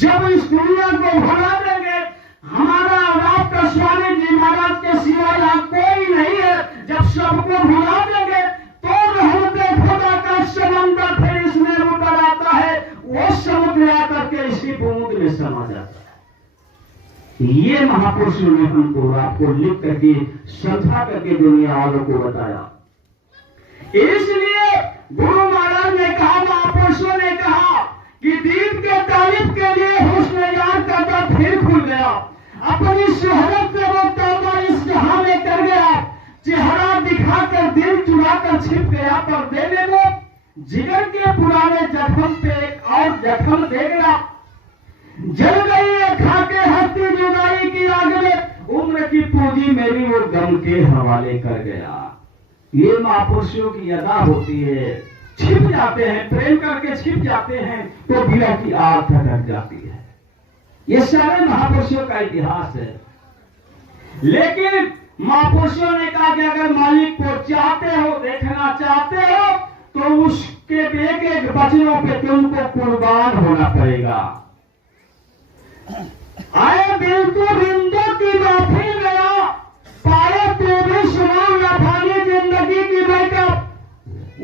जब इस दुनिया को भुला देंगे, हमारा और आपका स्वामी जी महाराज के सिवाय यहाँ कोई नहीं है, जब सबको भुला देंगे तो रहमते खुदा का समंदर फिर इसमें उतर आता है, वो समुद्र आकर के इसी बूंद में समा जाता है। ये महापुरुषों ने हमको आपको लिख करके समझा करके दुनिया वालों को बताया। इसलिए गुरु महाराज ने कहा, महापुरुषों ने कहा कि दीप के तारीफ के लिए हुस्न यार का दर फिर खुल गया, अपनी शोहरत से वो तौबा इस जहां में कर गया, चेहरा दिखाकर दिल चुराकर छिप गया पर्दे में वो, जिगर के पुराने जख्म पे एक और जख्म दे गया, जल गई है खाके हस्ती जुदाई की आग में, उम्र की पूंजी मेरी वो गम के हवाले कर गया। ये महापुरुषों की अदा होती है, छिप जाते हैं, प्रेम करके छिप जाते हैं तो गिरा की आग धधक जाती है। ये सारे महापुरुषों का इतिहास है। लेकिन महापुरुषों ने कहा कि अगर मालिक को चाहते हो, देखना चाहते हो, तो उसके एक एक वचनों पे तुमको कुर्बान होना पड़ेगा। आए दिल तो रिंदों की माफी गया, पाए तो भी सुनाओ नफानी जिंदगी की बैकअप,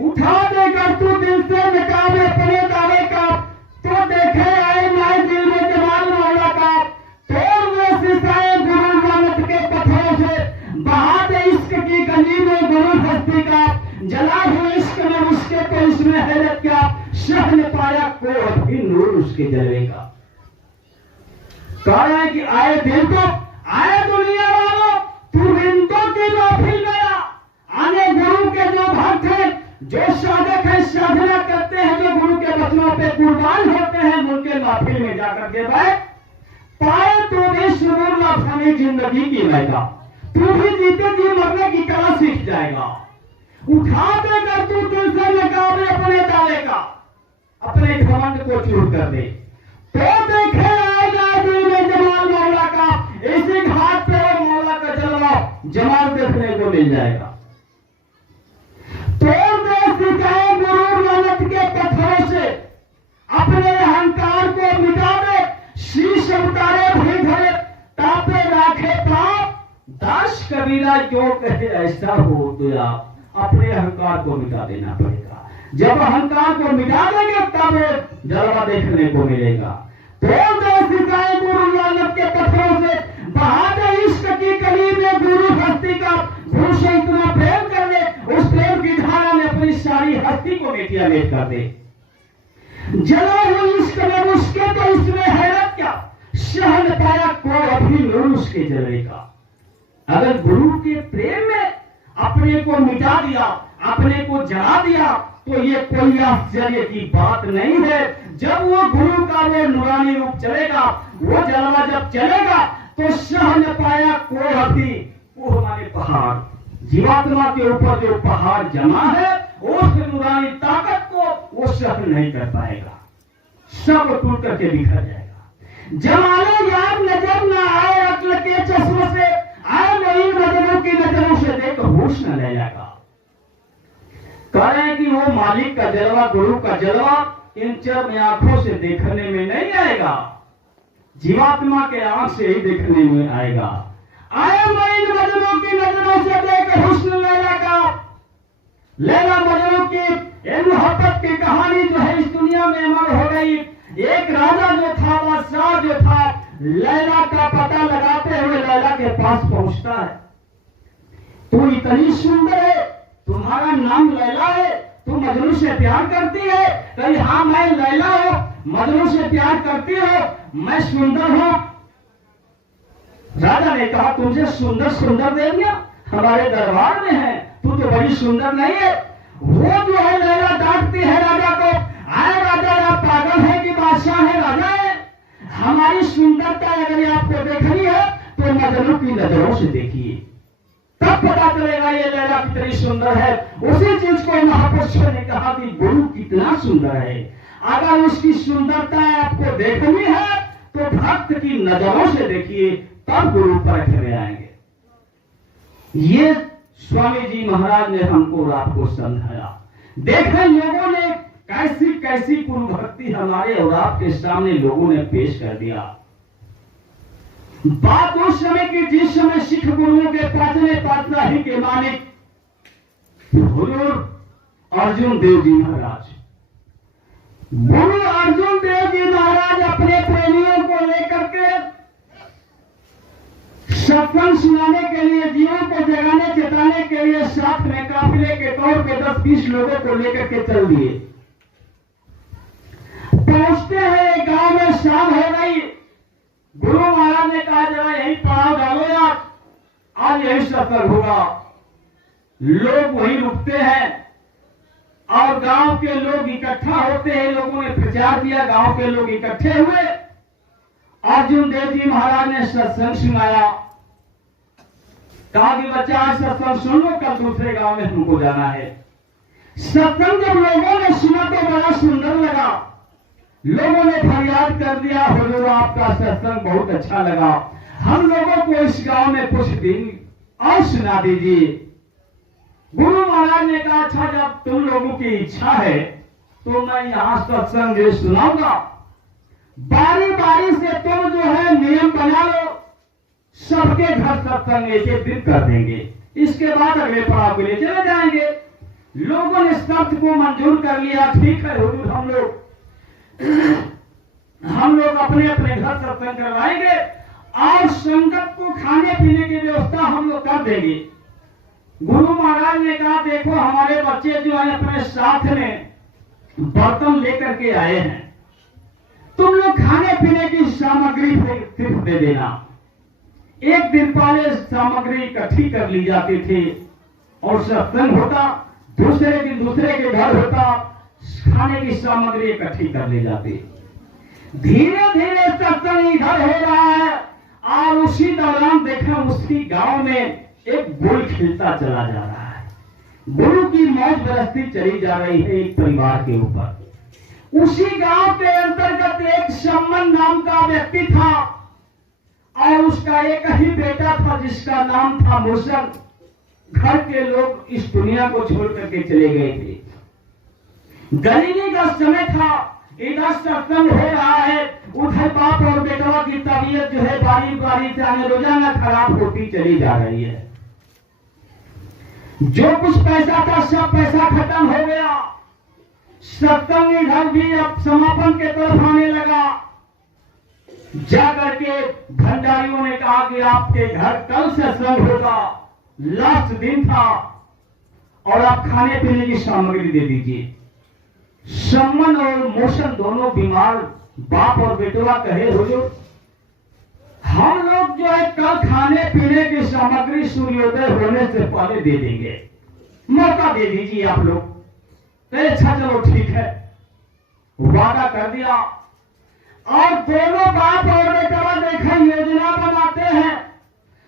उठा देकर तू दिल से निकाले अपने दावे का, तो देखे आए नए दिल में जमाल मौला का, तोड़ में सिसाए गुरु नानक के पत्थरों से, बहा दे इश्क की गली में गुरु हस्ती का, जला हुए इश्क में उसके तो इसमें हैरत क्या, शह ने पाया को अभी नूर उसके जलवे का। कह रहे हैं कि आए दिन तो आए दुनिया वालों, तू हिंदू की महफिल में आने गुरु के जो भक्त हैं, जो साधक हैं, साधना करते हैं, जो गुरु के वचनों पे कुर्बान होते हैं, उनके महफिल में जाकर के बैठ पाए तो भी सुरूर लाफानी जिंदगी की रहेगा। तू भी जीते जी मरने की कला सीख जाएगा। उठा देकर तू दिल से नकाबे अपने दाले का, अपने घमंड को चूर कर दे तो देखे आएगा दिल में जमाल मौला का। इसी घाट पे वो मौला का जलवा जमाल देखने को मिल जाएगा। तोड़ दे सिखाए गुरु नानक के पत्थरों से, अपने अहंकार को मिटा दे, शीश उतारे भी धरे, तापे राखे पाप, दास कबीरा क्यों कहे ऐसा हो तो आप अपने अहंकार को मिटा देना पड़ेगा। जब अहंकार को मिटा देंगे तब जलवा देखने को मिलेगा। तोड़ दे सिखाए गुरु नानक के पत्थरों से, बहा दे इश्क की कली में गुरु हस्ती का, गुरु से इतना प्रेम कर दे, उस प्रेम की धारा में अपनी सारी हस्ती को मेटिया मेट कर दे। जला हुई इश्क में उसके तो इसमें हैरत क्या, सहन पाया को अभी नूर उसके जलने का। अगर गुरु के प्रेम में अपने को मिटा दिया, अपने को जला दिया, तो ये कोई आश्चर्य की बात नहीं है। जब वो गुरु का वो नूरानी रूप चलेगा, वो जलवा जब चलेगा, तो सहन पाया को अभी, वो हमारे पहाड़, जीवात्मा के ऊपर जो पहाड़ जमा है, उस नूरानी ताकत को वो सहन नहीं कर पाएगा, सब टूट करके बिखर जाएगा। जमाले यार नजर न आए अक्ल के चश्मे से, आए नहीं नजरों की नजरों से देख होश न ले जाएगा। कह रहे हैं कि वो मालिक का जलवा, गुरु का जलवा इन चरम आंखों से देखने में नहीं आएगा, जीवात्मा के आंख से ही देखने में आएगा। आए मैं इन नजरों की नजरों से देख हुस्न लैला का, लैला मजनू की मोहब्बत की कहानी जो है इस दुनिया में अमर हो गई। एक राजा जो था, बादशाह जो था, लैला का पता लगाते हुए लैला के पास पहुंचता है। तू इतनी सुंदर है, तुम्हारा नाम लैला है, तू मजनू से प्यार करती है? कही हाँ मैं लैला हूं, मजनू से प्यार करती हो, मैं सुंदर हूं। राजा ने कहा तुमसे सुंदर सुंदर देवियां हमारे दरबार में है, तू तो बड़ी सुंदर नहीं है। वो जो है लैला डांटती है राजा को, आए राजा आप पागल है कि बादशाह है? राजा है, हमारी सुंदरता अगर आपको देखनी है तो मजनू की नजरों से देखिए, तब पता चलेगा ये लैला कितनी सुंदर है। उसी चीज को महापुरुषों ने कहा कि गुरु कितना सुंदर है। अगर उसकी सुंदरता आपको देखनी है तो भक्त की नजरों से देखिए, तब गुरु परख में आएंगे। ये स्वामी जी महाराज ने हमको और आपको समझाया। देखें लोगों ने कैसी कैसी गुरु भक्ति हमारे और आपके सामने लोगों ने पेश कर दिया। बात उस समय की जिस समय सिख गुरुओं के पांचवें पातशाही के मालिक गुरु अर्जुन देव जी महाराज, गुरु अर्जुन देव जी महाराज अपने प्रेमियों को लेकर के सत्संग सुनाने के लिए, जीवों को जगाने चेताने के लिए साथ में काफिले के तौर पे 10-20 लोगों को लेकर के चल दिए। पहुंचते हैं गांव में, शाम हो गई। गुरु महाराज ने कहा जरा यही पड़ाव डालो यार, आज यही सत्संग होगा। लोग वहीं रुकते हैं और गांव के लोग इकट्ठा होते हैं। लोगों ने प्रचार किया, गांव के लोग इकट्ठे हुए। अर्जुन देव जी महाराज ने सत्संग सुनाया, कहा कि बच्चा आज सत्संग सुन लो, कल दूसरे गांव में हमको जाना है। सत्संग जब लोगों ने सुना तो बड़ा सुंदर लगा। लोगों ने फरियाद कर दिया, हुजूर आपका सत्संग बहुत अच्छा लगा, हम लोगों को इस गांव में कुछ दिन और सुना दीजिए। गुरु महाराज ने कहा अच्छा जब तुम लोगों की इच्छा है तो मैं यहां सत्संग सुनाऊंगा। बारी बारी से तुम जो है नियम बना लो, सबके घर सत्संग एक एक दिन कर देंगे, इसके बाद अगले पड़ाव के लिए चले जाएंगे। लोगों ने शर्त को मंजूर कर लिया। ठीक है हुजूर, हम लोग अपने अपने घर सत्संग करवाएंगे और संगत को खाने पीने की व्यवस्था हम लोग कर देंगे। गुरु महाराज ने कहा देखो हमारे बच्चे जो है अपने साथ में बर्तन लेकर के आए हैं, तुम लोग खाने पीने की सामग्री सिर्फ दे देना। एक दिन पहले सामग्री इकट्ठी कर ली जाती थी और सत्संग होता, दूसरे दिन दूसरे के घर होता, खाने की सामग्री इकट्ठी कर ली जाती। धीरे धीरे सत्संग इधर हो रहा है और उसी दौरान देखा उसी गांव में एक गुल खिलता चला जा रहा है। गुरु की मौज बरसती चली जा रही है एक परिवार के ऊपर। उसी गांव के अंतर्गत एक सम्मन नाम का व्यक्ति था और उसका एक ही बेटा था जिसका नाम था मूसन। घर के लोग इस दुनिया को छोड़ करके चले गए थे। गर्मी का समय था, इधर सत्संग हो रहा है, उधर बाप और बेटवा की तबीयत जो है बारी बारी से रोजाना खराब होती चली जा रही है। जो कुछ पैसा था सब पैसा खत्म हो गया। सत्संग इधर भी अब समापन के तरफ आने लगा। जाकर के भंडारियों ने कहा कि आपके घर कल सत्संग होगा, लास्ट दिन था और आप खाने पीने की सामग्री दे दीजिए। सम्मन और मोशन दोनों बीमार बाप और बेटवा कहे हुजूर हम लोग जो है कल खाने पीने की सामग्री सूर्योदय होने से पहले दे देंगे, मौका दे दीजिए आप लोग। तो अच्छा चलो ठीक है, वादा कर दिया। और दोनों बाप और बेटवा देखा योजना बनाते हैं।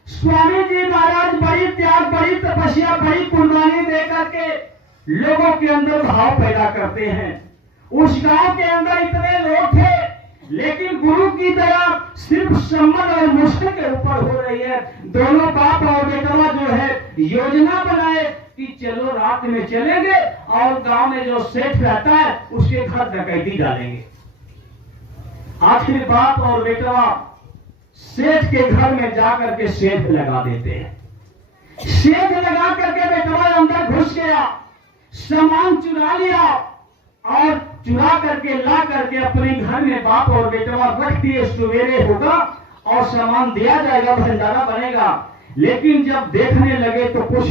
स्वामी जी महाराज बड़ी त्याग, बड़ी तपस्या, बड़ी कुर्बानी देकर के लोगों के अंदर भाव पैदा करते हैं। उस गांव के अंदर इतने लोग थे लेकिन गुरु की दया सिर्फ सम्मन और मुश्किल के ऊपर हो रही है। दोनों बाप और बेटवा जो है योजना बनाए कि चलो रात में चलेंगे और गांव में जो सेठ रहता है उसके घर डकैती डालेंगे। आखिर बाप और बेटवा सेठ के घर में जाकर के सेठ लगा देते हैं। सेठ लगा करके बेटवा अंदर घुस गया, सामान चुरा लिया और चुरा करके ला करके अपने घर में बाप और बेटवा रख दिए। सवेरे होगा और सामान दिया जाएगा, भंडारा बनेगा। लेकिन जब देखने लगे तो कुछ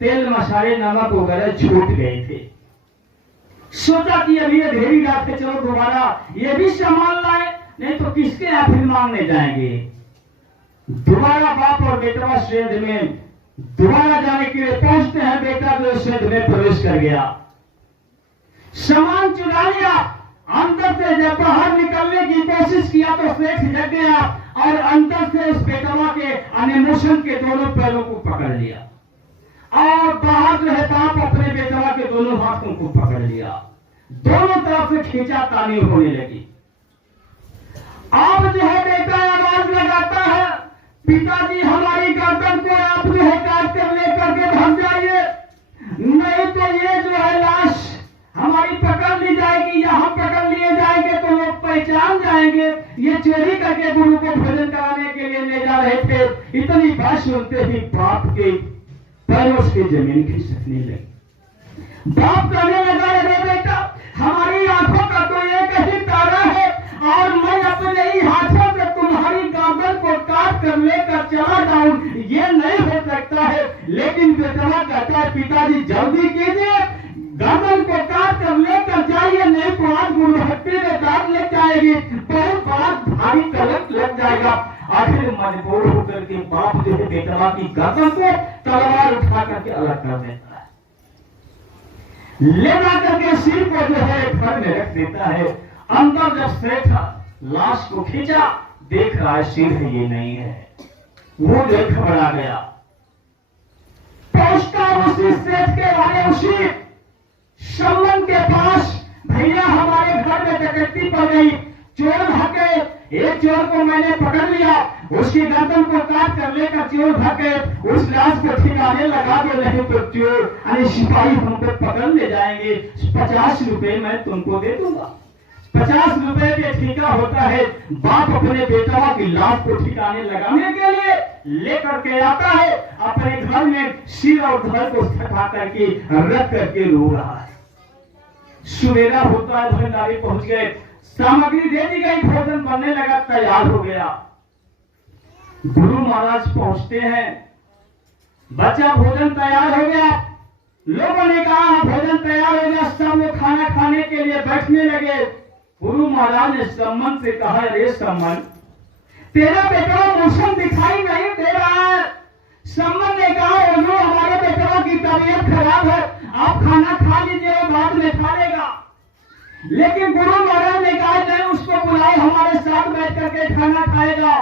तेल मसाले नमक वगैरह छूट गए थे। सोचा कि अभी ये ढेरी रात के चलो दोबारा ये भी सामान लाए, नहीं तो किसके यहाँ फिर मांगने जाएंगे। दोबारा बाप और बेटवा शेड में दोबारा जाने के लिए पहुंचते हैं। बेटा जो शेड में प्रवेश कर गया, सामान चुरा लिया। अंदर से जब बाहर निकलने की कोशिश किया तो सेठ जग गया और अंदर से उस बेटवा के अनेमोशन के दोनों पैरों को पकड़ लिया और बाहर जो है बाप अपने बेटवा के दोनों हाथों को पकड़ लिया। दोनों तरफ से खींचा तानी होने लगी। अब जो है बेटा आवाज लगाता है, पिताजी हमारी गर्दन को आप जो है काट कर लेकर के भाग जाइए, नहीं तो ये जो है लाश हमारी पकड़ ली जाएगी या हम पकड़ लिए जाएंगे तो लोग पहचान जाएंगे ये चोरी करके गुरु को भोजन कराने के लिए ले जा रहे थे। इतनी बात सुनते ही बाप के पैरों से जमीन खिसकने लगी। बाप कहने लगा, अरे बेटा हमारी आंखों का तो एक ही तारा है और मैं अपने ही हाथों से तुम्हारी गर्दन को काट कर लेकर चला जाऊं, ये नहीं हो सकता है। लेकिन बेटवा कहता है, पिताजी जल्दी कीजिए, गर्दन को काट कर लेकर जाइए, नहीं तो आज गुरुहत्ती में दांत लग जाएगी, बहुत बड़ा भारी कलंक लग जाएगा। आखिर मजबूर होकर के बाप जो है बेटवा की गर्दन को तलवार उठा करके अलग कर देता है, ले जाकर के सिर को जो है घर में रख देता है। अंदर जब सेठ लाश को खींचा, देख रहा है सिर है ये नहीं है, वो देख घबरा गया। पहुंचता उसी सेठ के वाले उसी सम्मन के पास, भैया हमारे घर में डकैती पड़ गई, चोर भागे, एक चोर को मैंने पकड़ लिया, उसकी गर्दन को काट कर लेकर चोर भागे, उस लाश को ठिकाने लगा दो, नहीं तो चोर यानी सिपाही हमको पकड़ ले जाएंगे, 50 रुपए मैं तुमको दे दूंगा। 50 रुपए पे ठेका होता है। बाप अपने बेटवा की लाश को ठिकाने लगाने के लिए लेकर के आता है, अपने घर में सिर और धड़ को थका करके रख करके रो रहा है। सवेरा होता है, भंडारी पहुंच गए, सामग्री दे दी गई, भोजन बनने लगा, तैयार हो गया। गुरु महाराज पहुंचते हैं, बच्चा भोजन तैयार हो गया। लोगों ने कहा भोजन तैयार हो गया, सब लोग खाना खाने के लिए बैठने लगे। गुरु महाराज ने सम्मन से कहा, अरे सम्मन, तेरा बेटा मौसम दिखाई नहीं दे रहा है। सम्मन ने कहा, ओजो, हमारे बेटा की तबीयत खराब है, आप खाना खा लीजिए, वो बाद में खा लेगा। लेकिन गुरु महाराज ने कहा, नहीं, उसको बुलाओ, हमारे साथ बैठ करके खाना खाएगा।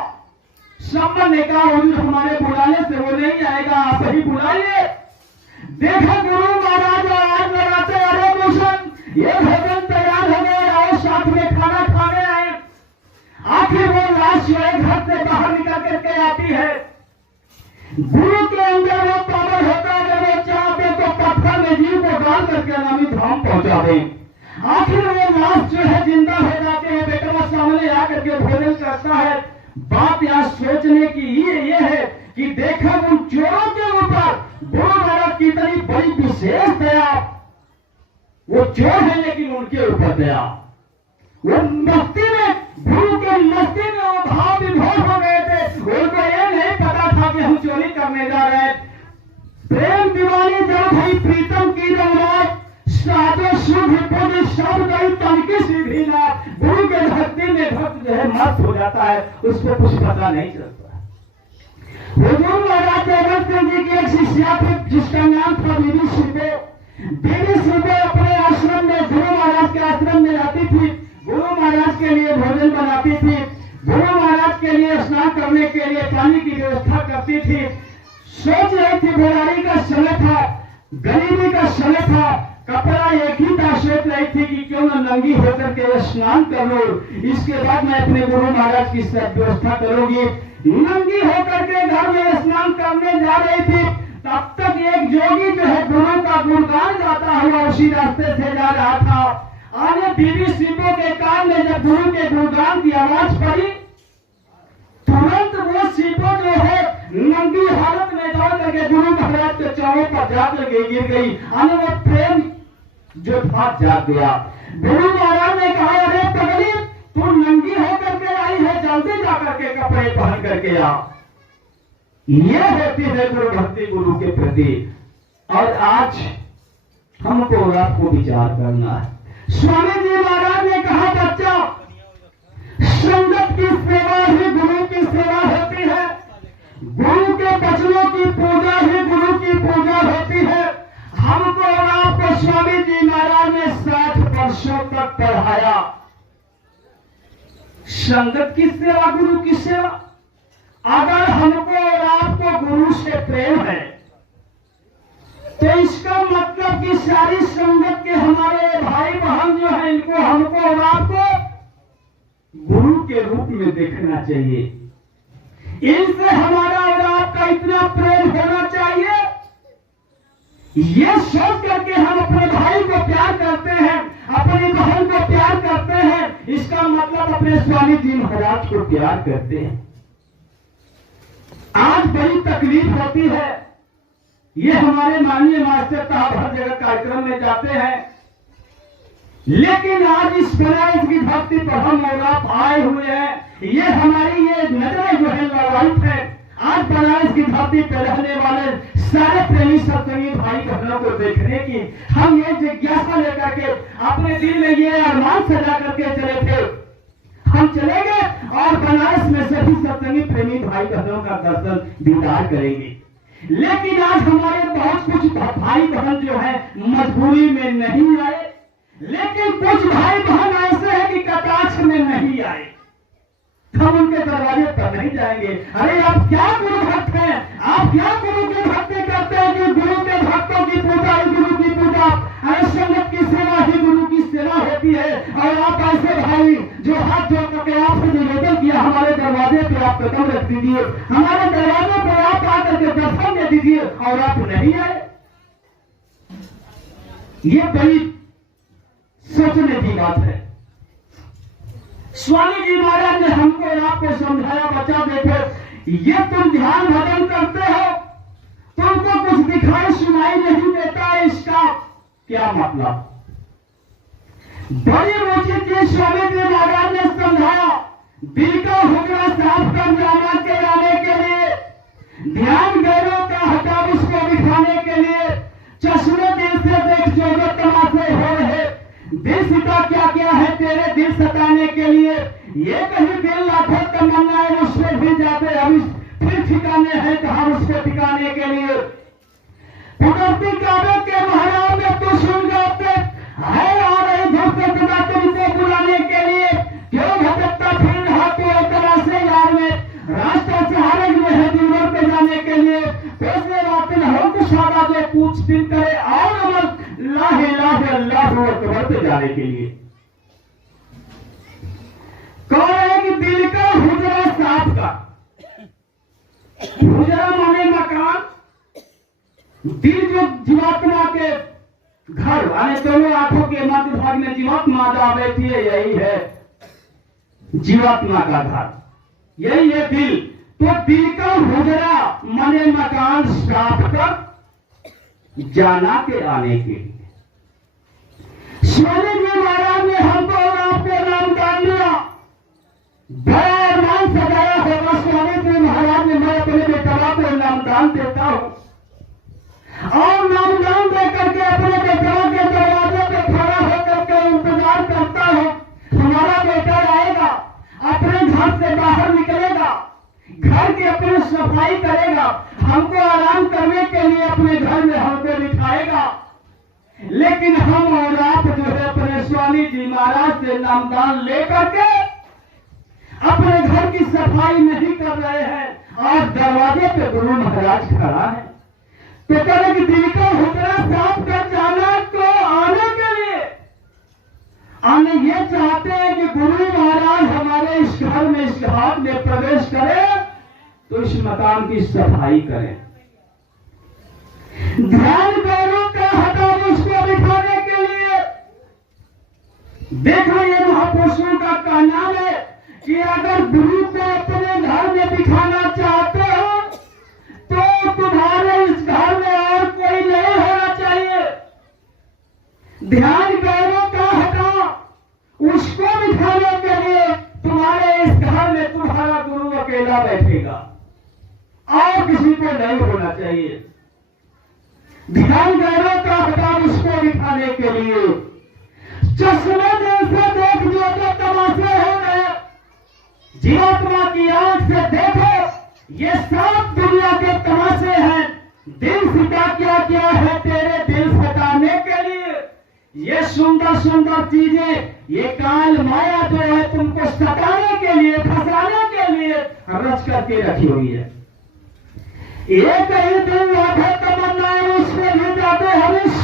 सम्मन ने कहा, ओजो, हमारे बुलाने से वो नहीं आएगा, आप ही बुलाइए। देखा गुरु महाराज आवाज लगाते, अरे मौसम, ये भोजन तैयार हो गया, आओ साथ में खाना खाने आए। आखिर वो लाश जो है घर से बाहर निकल करके आती है। गुरु के अंदर वो पावर होता है, वो चाहते तो पत्थर में जीव को डाल करके अनामी धाम पहुंचा दे। आखिर वो लाश जो है जिंदा हो जाते हैं, बेटा सामने आकर के भोजन करता है। बात यहाँ सोचने की ये है कि देखा उन चोरों के ऊपर गुरु महाराज की इतनी बड़ी विशेष दया। वो चोर है लेकिन उनके ऊपर दया। वो मस्ती में, गुरु के मस्ती में वो भाव विभोर हो गए थे। उनको ये नहीं पता था कि हम चोरी करने जा रहे हैं। प्रेम दीवानी जब भाई प्रीतम की रंगत, साजो शुभ पुण्य सब गई तनकी सीधी ना। गुरु के भक्ति में भक्त जो है मस्त हो जाता है, उसको कुछ पता नहीं चलता। हुजूर महाराज जगत सिंह जी की एक शिष्या थी जिसका नाम था बीबी सिंबो। बीबी सिंबो अपने आश्रम में, गुरु महाराज के आश्रम में रहती थी। गुरु महाराज के लिए भोजन बनाती थी, गुरु महाराज के लिए स्नान करने के लिए पानी की व्यवस्था करती थी। सोच रही थी, बीमारी का समय था, गरीबी का समय था, कपड़ा एक ही था। सोच रही थी कि क्यों न नंगी होकर के स्नान कर लो, इसके बाद मैं अपने गुरु महाराज की सब व्यवस्था करूंगी। नंगी होकर के घर में स्नान करने जा रही थी, तब तक एक जोगी जो है गुरु का गुणगान गाता हुआ उसी रास्ते से जा रहा था। आने बीबी सिंबो के कान में जब गुरु के गुणगान की आवाज पड़ी, तुरंत वो सिंबो जो है नंगी हालत में दौड़ करके गुरु महाराज के चरणों पर जाकर गिर गई। आने वो प्रेम जो था जाग गया। गुरु महाराज ने कहा, अरे पगली, तू नंगी होकर के आई है, जल्दी जाकर के कपड़े पहन करके आ। ये होती है गुरु भक्ति, गुरु के प्रति। और आज हमको आपको विचार करना है। स्वामी जी महाराज ने कहा, बच्चा, संगत की सेवा ही गुरु की सेवा होती है। गुरु के वचनों की पूजा ही गुरु की पूजा होती है। हमको और आपको स्वामी जी महाराज ने 60 वर्षों तक पढ़ाया। संगत की सेवा, गुरु की सेवा। अगर हमको और आपको गुरु से प्रेम है तो इसका मतलब कि सारी संगत के हमारे भाई बहन जो है, इनको हमको और आपको गुरु के रूप में देखना चाहिए। इनसे हमारा और आपका इतना प्रेम होना चाहिए, ये सोच करके हम अपने भाई को प्यार करते हैं, अपनी बहन को प्यार करते हैं, इसका मतलब अपने स्वामी जी महाराज को प्यार करते हैं। आज बड़ी तकलीफ होती है, ये हमारे माननीय मास्टर साहब हर जगह कार्यक्रम में जाते हैं, लेकिन आज इस बनारस की धरती पर हम और आप आए हुए हैं। ये हमारी ये नजरें जो है लड़ाई है। आज बनारस की धरती पर रहने वाले सारे प्रेमी सत्संगी भाई बहनों को देखने की हम ये जिज्ञासा लेकर के अपने दिल में ये अरमान सजा करके चले थे। हम चले गए और बनारस में सभी सत्संगी प्रेमी भाई बहनों का दर्शन दीदार करेंगे। लेकिन आज हमारे बहुत कुछ भाई बहन जो है मजबूरी में नहीं आए, लेकिन कुछ भाई बहन ऐसे हैं कि कटाक्ष में नहीं आए। हम उनके दरवाजे पर नहीं जाएंगे। अरे आप क्या गुरु भक्त हैं, आप क्या गुरु की भक्ति करते हैं कि गुरु के भक्तों की पूजा ही गुरु की पूजा, संगत की सेवा ही गुरु की सेवा होती है। और आप ऐसे भाई जो हाथ जोड़ करके आपसे निवेदन किया, हमारे दरवाजे पे आप कदम रख दीजिए, हमारे दरवाजे पर आप आकर के दर्शन दे दीजिए, और आप नहीं आए। ये बड़ी सोचने की बात है। स्वामी जी महाराज ने हमको और आपको समझाया, बच्चा देखो, ये तुम ध्यान भजन करते हो, तुमको कुछ दिखाई सुनाई नहीं देता, इसका क्या मतलब? बड़ी रुचि की स्वामी जी महाराज ने समझाया, दिल का हुक्म साफ कर जाना के लाने के लिए, ध्यान गैरों का हटाव उसको दिखाने के लिए, चश्मे दिल से देख जो तमाशे हो रहे, दिल भटकता क्या क्या है तेरे दिल सताने के लिए, ये कहीं दिल लाखों तमन्नाएं उस पर भी जाते अभी फिर ठिकाने हैं कहाँ उसको ठिकाने के लिए। कुदरती काबे के महराम में तो सुन गाते है आ रही धूप से सदा तुमको बुलाने के लिए, क्यों भटकता फिर रहा तू तरह से यार में, रास्ता सहारे में है दिलवर पे जाने के लिए। फैसले वातिल हो तो सादा जो पूछ दिल करे और अमल लाहे लाहे अल्लाह अकबर पे जाने के लिए। कौन है कि दिल का हुजरा साफ का, हुजरा माने मकान, दिल जो जीवात्मा के घर आने दोनों आंखों के मध्य भाग में जीवात्मा जहां बैठी है, यही है जीवात्मा का घर, यही है दिल। तो दिल का हुजरा माने मकान साफ कर जाना के आने के लिए। स्वामी जी महाराज ने हमको और आपको नाम दान दिया, बड़ा अरमान सजाया होगा स्वामी जी महाराज ने, मैं अपने बेटा को नामदान देता हूं और नामदान देकर के अपने बेटा के दरवाजे पे खड़ा होकर के इंतजार करता हूं, हमारा बेटा आएगा, अपने घर से बाहर निकलेगा, घर की अपनी सफाई करेगा, हमको आराम करने के लिए अपने घर में हमको बिठाएगा। लेकिन हम और आप जो है अपने स्वामी जी महाराज से नामदान लेकर के अपने घर की सफाई नहीं कर रहे हैं और दरवाजे पे गुरु महाराज खड़ा है। तो कहे कि दिल का हुजरा साफ कर जाना तो आने के लिए आने ये चाहते हैं कि गुरु महाराज हमारे इस घर में इस घाट में प्रवेश करे तो इस मकान की सफाई करें। ध्यान गौरव का हटाव उसको बिठाने के लिए। देखो ये महापुरुषों का कहना है कि अगर गुरु को अपने घर में बिठाना चाहते हो तो तुम्हारे इस घर में और कोई नहीं होना चाहिए। ध्यान गौरव का हटा उसको बिठाने के लिए तुम्हारे इस घर में तुम्हारा गुरु अकेला बैठेगा और किसी को नहीं होना चाहिए। ध्यान गौरव का हटा उसको बिठाने के लिए चश्मे जैसे देख जो तमाशे हो गए, जीवात्मा की आंख से देखो ये सब दुनिया के तमाशे हैं। दिल सिता क्या क्या है तेरे दिल सताने के लिए, ये सुंदर सुंदर चीजें, ये काल माया जो है तुमको सताने के लिए फंसाने के लिए रच करके रखी हुई है। एक ही दिल लाखों तमन्नाएं उसमें भी जाते हरीश,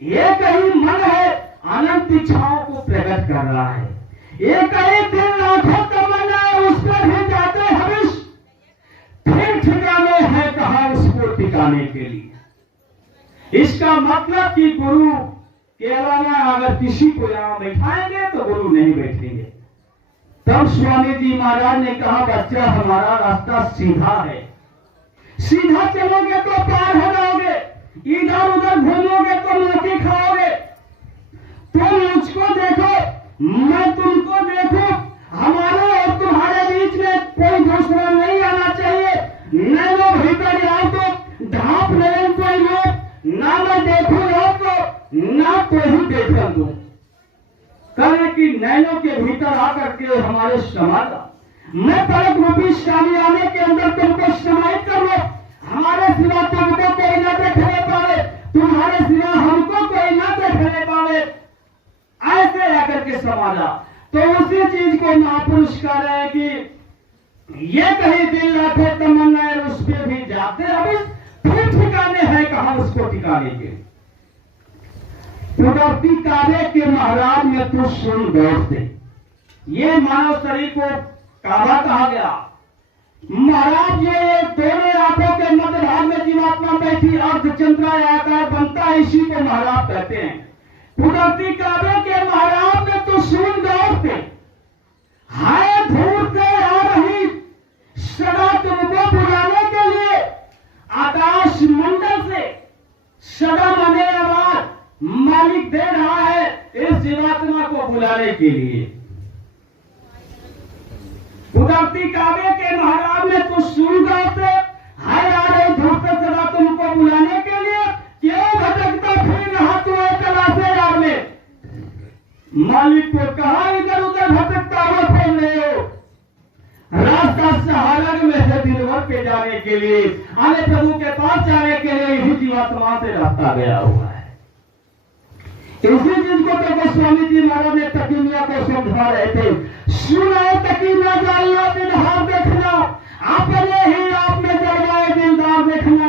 एक ही मन है अनंत इच्छाओं को प्रकट कर रहा है। एक ही दिल लाखों तमन्नाएं उसमें भी जाते हरीश, फिर ठिकाने हैं कहा उसको ठिकाने के लिए। इसका मतलब कि गुरु के अलावा अगर किसी को यहां बैठाएंगे तो गुरु नहीं बैठेंगे। तब स्वामी जी महाराज ने कहा बच्चा हमारा रास्ता सीधा है, सीधा चलोगे तो पार हो जाओगे, इधर उधर घूमोगे तो मोती खाओगे। तुम मुझको देखो मैं तुमको देखो, हमारे और तुम्हारे बीच में कोई दूसरा नहीं आना चाहिए। नैनो भीतर जाओ तो ढांप नयन कोई लोग, ना मैं देखू लोग को ना कोई ही देखा दो। कहे कि नैनो के भीतर आकर के हमारे समाजा, मैं पलक रूपी शामी आने के अंदर तुमको समाहित कर लो, हमारे सिवा तुमको कोई ना देखने पावे, तुम्हारे सिवा हमको कोई ना देखने पावे, ऐसे आकर के समाजा। तो उसी चीज को महापुरुष कह रहे हैं कि ये कहीं दिल लाखों तमन्नाएं उस पे भी जाते अभी फिर ठिकाने हैं कहा उसको ठिकाने के। कुदरती काबे के महाराज में तो सुन गौर से, ये मानव शरीर को काबा कहा गया। महाराज ये दोनों आंखों के मध्य भाग में जीवात्मा बैठी अर्धचंद्रा आकार बनता है, इसी को महाराज कहते हैं। कुदरती काबे के महाराज में तो सुन गौर से, हाय दूर से आ रही सदा तुमको बुलाने के लिए, आकाश मंडल से सदा मने आवाज मालिक दे रहा है इस जीवात्मा को बुलाने के लिए। कुदरती काबे के महाराज में तो सुन गए थे, हाय आ रही धूप से सदा तुमको बुलाने के लिए, क्यों भटकता फिर रहा तू कला से यार में। मालिक को कहा, इधर उधर भटकता हुआ खोल रहे हो, रास्ता सहारग में है दिलवर पे जाने के लिए, आने प्रभु के पास जाने के लिए यही जीवात्मा से रास्ता गया हुआ है। इसी चीज को तो गोस्वामी जी महाराज ने तकीनिया को समझा रहे थे। सुनो तकीना जाइयो दिलहार देखना, अपने ही आप में जलवाए दिलदार देखना,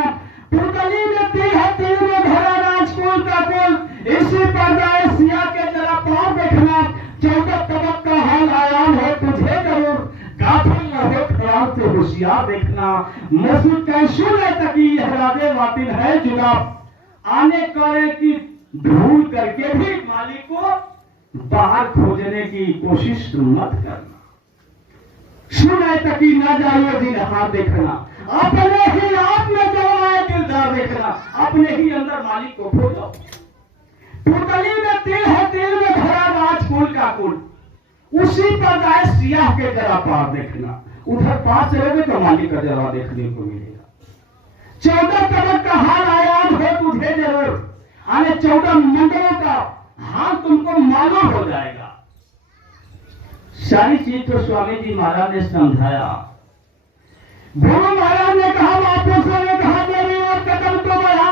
पुतली में तिल है तिल में भरा राजकुल का कुल, इसी पर्दाए सिया के जरा पार देखना, 14 तबक का हाल आयाम है तुझे जरूर, गाफिल न हो ख्याल से होशियार देखना, मसूद कैशुल है तकी हरादे वातिल है जुदा, आने करे की भूल करके भी मालिक को बाहर खोजने की कोशिश मत करना। सुने तकी न जाइए दिलहार देखना, अपने ही आप में जलवाए दिलदार देखना, अपने ही अंदर मालिक को खोजो। पुतली में तिल है तिल में भरा राजकुल का कुल, उसी पर जाए सियाह के जरा पार देखना, उधर पास चलोगे तो मालिक का जरा देखने को मिलेगा। 14 तबक का हाल आयाम है तुझे जरूर, आने 14 मंडलों का हाल तुमको मालूम हो जाएगा। सारी चीज तो स्वामी जी महाराज ने समझाया। गुरु महाराज ने कहा, महापुरुषों ने कहा, मेरी और कदम तो बढ़ा,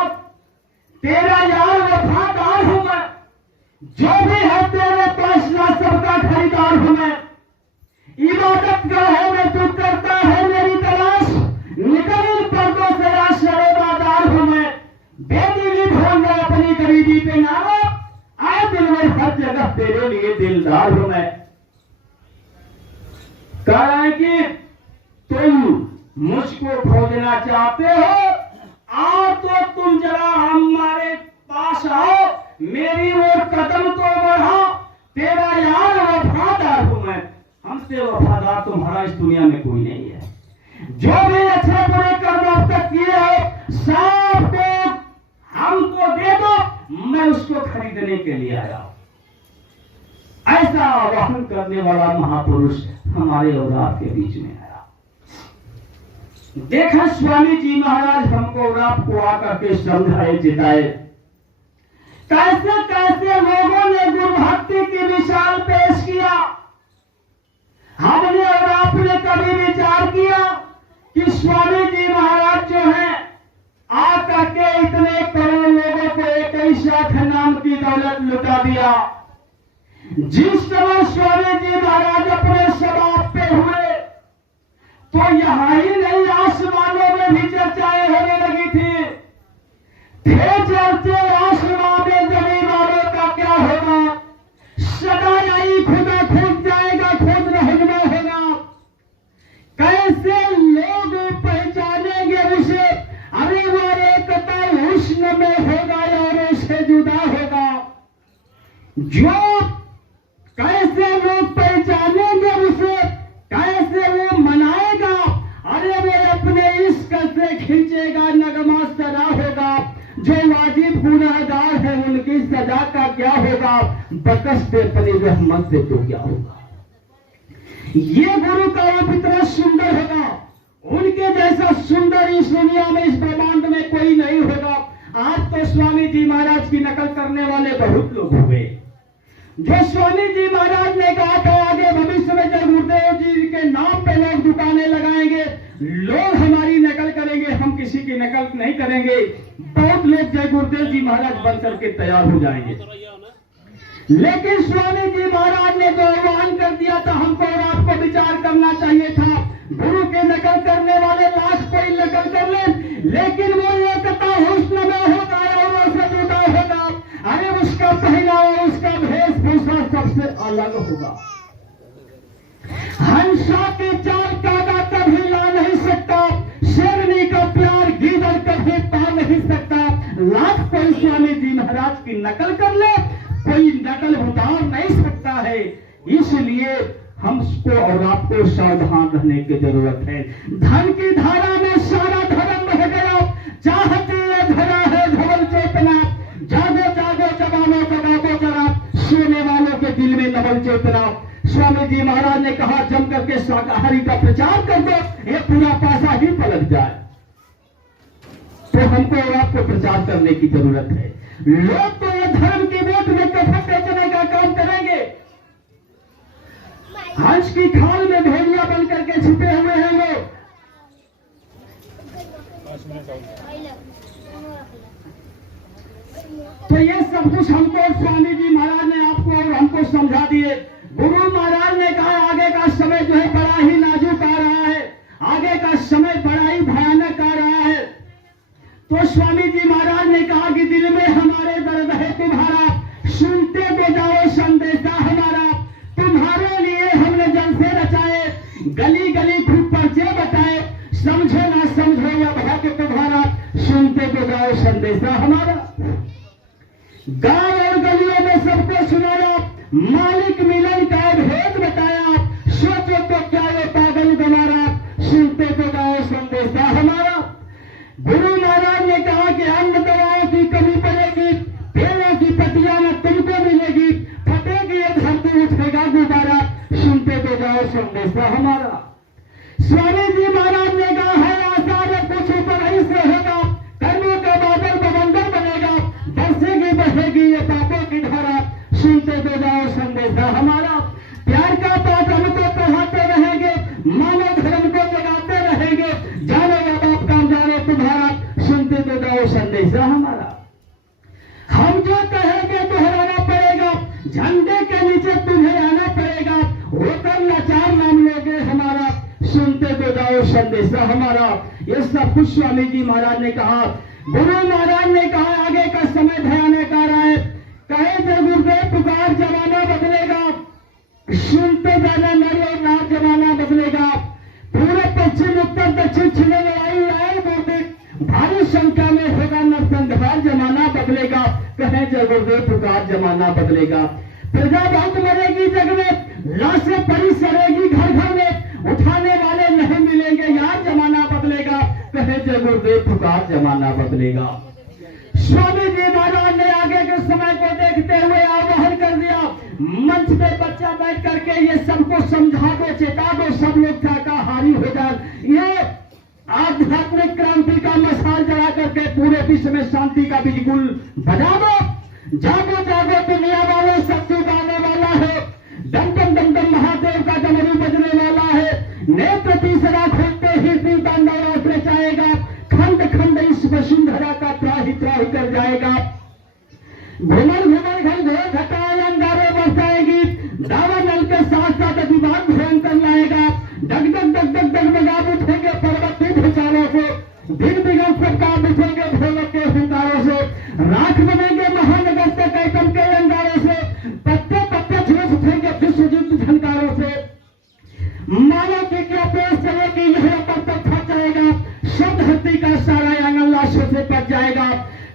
तेरा यार वफादार हूं मैं, जो भी है तेरे फैसला सबका खरीदार हूं मैं, इबादत गाहों में तू करता है मेरी तलाश, निकल इन पर्दों से राशरे बाजार हूं मैं, बेदिली भूल मैं अपनी गरीबी पे नारो, आए दिल में हर जगह तेरे लिए दिलदार हूं मैं। कह रहा है कि तुम मुझको खोजना चाहते हो, आओ तो तुम जरा हमारे पास आओ, मेरी ओर कदम तो बढ़ाओ, तेरा यार वफादार हूं मैं, हमसे वफादार तुम्हारा इस दुनिया में कोई नहीं है। जो भी अच्छे बुरे कर्म अब तक किए हो सब को हमको दे दो, मैं उसको खरीदने के लिए आया हूं। ऐसा आह्वान करने वाला महापुरुष हमारे और आपके बीच में आया। देखा स्वामी जी महाराज हमको और आपको आकर के समझाए चिताए, कैसे कैसे लोगों ने गुरु भक्ति की मिसाल पेश किया। हमने और आपने कभी विचार किया कि स्वामी जी महाराज जो हैं आकर के इतने करोड़ लोगों को एक ही साथ नाम की दौलत लुटा दिया। जिस समय स्वामी जी महाराज अपने शबाब पे हुए तो यहां ही नहीं आसमानों में भी चर्चाएं होने लगी थी। थे चर्चे आसमान में जमीन वालों का क्या होगा, सदा यही खुदा खुद जाएगा, खुद रहना होगा। कैसे लोग पहचानेंगे उसे, अरे वो एकता हुस्न में होगा और उससे जुदा होगा। जो कैसे लोग पहचानेंगे उसे, कैसे वो मनाएगा, अरे वो अपने इश्क से खींचेगा, नगमा सदा होगा। जो वाजिब गुनाहगार है उनकी सजा का क्या होगा, बकस अपनी रहमत से तो क्या होगा। ये गुरु का रूप इतना सुंदर होगा, उनके जैसा सुंदर इस दुनिया में इस ब्रह्मांड में कोई नहीं होगा। आज तो स्वामी जी महाराज की नकल करने वाले बहुत लोग हुए। जो स्वामी जी महाराज ने कहा था आगे भविष्य में जब गुरुदेव जी के नाम पे लोग दुकानें लगाएंगे, लोग हमारी नकल करेंगे, हम किसी की नकल नहीं करेंगे। बहुत लोग जय गुरुदेव जी महाराज बन करके तैयार हो जाएंगे। लेकिन स्वामी जी महाराज ने जो आह्वान कर दिया था, हमको और आपको विचार करना चाहिए था। गुरु के नकल करने वाले लाख कोई नकल कर ले, लेकिन वो एकता हुस्न में होगा और से जुदा होगा। अरे उसका पहनावा, उसका वेशभूषा सबसे अलग होगा। हंसा की चाल कागा कभी ला नहीं सकता, शेरनी का प्यार गीदड़ कभी पा नहीं सकता। लाख कोई स्वामी जी महाराज की नकल कर ले, कोई नकल उतार नहीं सकता है। इसलिए हमको और आपको सावधान रहने की जरूरत है। धन की धारा में सारा धर्म बह गया, चाहते धरा है धवल चेतना। जागो जागो जवानों जगाओ जरा, सोने वालों के दिल में नवल चेतना। स्वामी जी महाराज ने कहा जम करके शाकाहारी का प्रचार कर दो, ये पूरा पासा ही पलट जाए। तो हमको और आपको प्रचार करने की जरूरत है। लोग तो ये धर्म की वोट में कफन बेचने का काम करेंगे, हंस की खाल में भेड़िया बन करके छुपे हुए हैं वो। तो ये सब कुछ हमको स्वामी जी महाराज ने आपको और हमको समझा दिए। गुरु महाराज ने कहा आगे का समय जो है बड़ा ही नाजुक आ रहा है, आगे का समय बड़ा ही भयानक आ रहा है। तो स्वामी जी महाराज ने कहा कि दिल में हमारे दर्द है तुम्हारा, सुनते तो जाओ संदेशा हमारा। तुम्हारे लिए हमने जलसे रचाए, गली गली खूब पर्चे बताए, समझो ना समझो या भाग्य तुम्हारा, सुनते तो जाओ संदेशा हमारा। गांव और गलियों में सबको सुनाया, मालिक मिलन का भेद बताया, सोचो तो क्या ये पागल गमारा, सुनते तो जाओ संदेशा हमारा। गुरु महाराज ने कहा कि अन्न दवाओं की कमी पड़ेगी, पेड़ों की पत्तियां न तुमको मिलेगी, फटेगी ये धरती उठेगा गुब्बारा, सुनते तो जाओ संदेशा हमारा। स्वामी जी महाराज ने कहा है आशा में कुछ ऊपर ही से होगा, कर्मों का बादल बवंडर बनेगा, बरसेगी बहेगी ये पापों की धारा, सुनते तो जाओ संदेशा हमारा। प्यार का पाठ हमको पढ़ाते रहेंगे, मानव धर्म को जगाते रहेंगे, जानो या बाप काम जानो तुम्हारा, सुनते तो जाओ संदेशा हमारा। हम जो कहेंगे दोहराना पड़ेगा, झंडे के नीचे तुम्हें आना पड़ेगा, होकर लाचार नाम लोगे हमारा, सुनते तो जाओ संदेशा हमारा। ये सब कुछ स्वामी जी महाराज ने कहा। गुरु महाराज ने कहा आगे का समय भयानक आ रहा है, कहे थे गुरुदेव पुकार जमाना बदलेगा, सुनते जाना नर और नार जमाना बदलेगा, पूरे पश्चिम उत्तर दक्षिण छिड़ने आई आए गुरुदेव, भारी संख्या में होगा नरसंहार जमाना बदलेगा, कहे जय गुरुदेव पुकार जमाना बदलेगा। प्रजा बहुत मरेगी जग में, लाशें पड़ी सड़ेगी घर घर में, उठाने वाले नहीं मिलेंगे यार जमाना बदलेगा, कहे जय गुरुदेव पुकार जमाना बदलेगा। स्वामी जी महाराज ने आगे के समय को देखते हुए आह्वान कर दिया, मंच पे बच्चा बैठ करके ये सबको समझा दो, चेता दो, सब लोग शाकाहारी हो जाए, ये आध्यात्मिक क्रांति का मसाल जला करके पूरे विश्व में शांति का बिल्कुल बजा दो। जागो जागो दुनिया वालों, सत्य गाने वाला है, दम दम दम दम महादेव का डमरू बजने वाला है, नेत्र तीसरा खोलते ही सीता नवरात्र चाहेगा, खंड खंड इस वसुंधरा का त्राही त्राही कर जाएगा। घुमर घुमर घर घोर घटाए अंगारे बरसाएगी, दावा नल के साथ साथ विवाद भयंकर लाएगा, डग डग डग डग डग डगाब उठेंगे पर्वत के भूचालों से, दिन बिगड़ सबका बिछेंगे ढोलक के हुंकारों से, राख बनेंगे महानगर से कैटम के अंगारों से, पत्ते पत्ते झुलस उठेंगे विश्वयुद्ध झनकारों से, मानव की क्या पेश चलेगी यह पर तक फट जाएगा, सब धरती का सारा आंगन लाशों से पट जाएगा,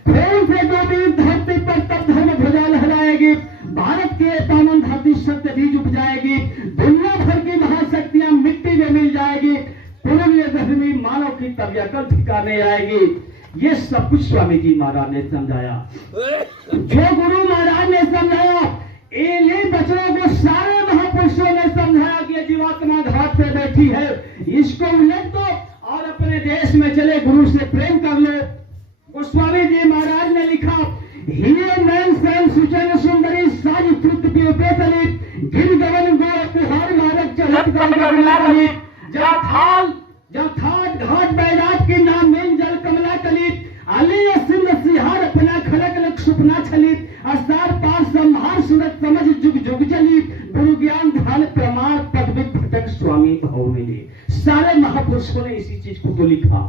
खून से डूबी धरती पर तब धर्म ध्वजा लहराएगी, भारत के पावन धरती सत्य बीज उप जाएगी, दुनिया भर की महाशक्तियां मिट्टी में मिल जाएगी, पूर्ण धर्मी मानव की तबियत ठिकाने आएगी। ये सब कुछ स्वामी जी महाराज ने समझाया। जो गुरु महाराज ने समझाया, इन्हीं बच्चों को सारे महापुरुषों ने समझाया कि जीवात्मा घाट पे बैठी है, इसको उलट दो और अपने देश में चले गुरु से प्रेम कर लो। गोस्वामी जी महाराज ने लिखा, हीरे नयन सैन सुचन सुंदरी साज श्रुत पे चली, गिर गवन गो कुहार मारक चलत गली, जथाट घाट बैराट की नाम में जल कमला कली, अली सिंह सिहार अपना खलक लक सुपना छली, असार पार संहार सूरत समझ जुग जुग चली, गुरु ज्ञान ध्यान प्रमाण पदवित भटक स्वामी भाव मिले। सारे महापुरुषों ने इसी चीज को तो लिखा।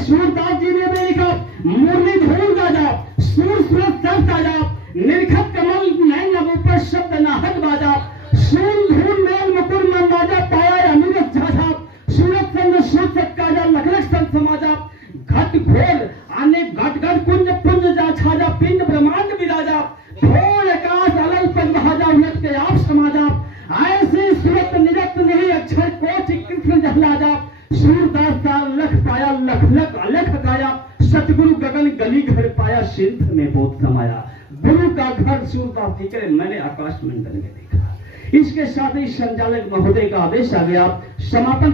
सूरदास जी ने भी लिखा, मुरली धूल गाजा, सूर सूरत सब ताजा, निर्खत कमल नैन ऊपर शब्द नाहक बाजा, सूर धूल मेल मुकुर मंदाजा, पाया अमीरत झाझा, सूरत संग सूरत काजा, लखलख संत समाजा, घट घोर आने घट घट कुंज पुंज जा छाजा, पिंड ब्रह्मांड विराजा, घोर आकाश अलल पद महाजा, उन्नत के आप समाजा, ऐसी सूरत निरत नहीं अक्षर कोटि कृष्ण जहलाजा, सूरदास का लख पाया लख लख अलख गाया, सतगुरु गगन गली घर पाया, सिंध में बोध समाया। गुरु का घर सूरदास जी करे मैंने आकाश मंडल में देखा। इसके साथ ही संचालक महोदय का आदेश आ गया, समापन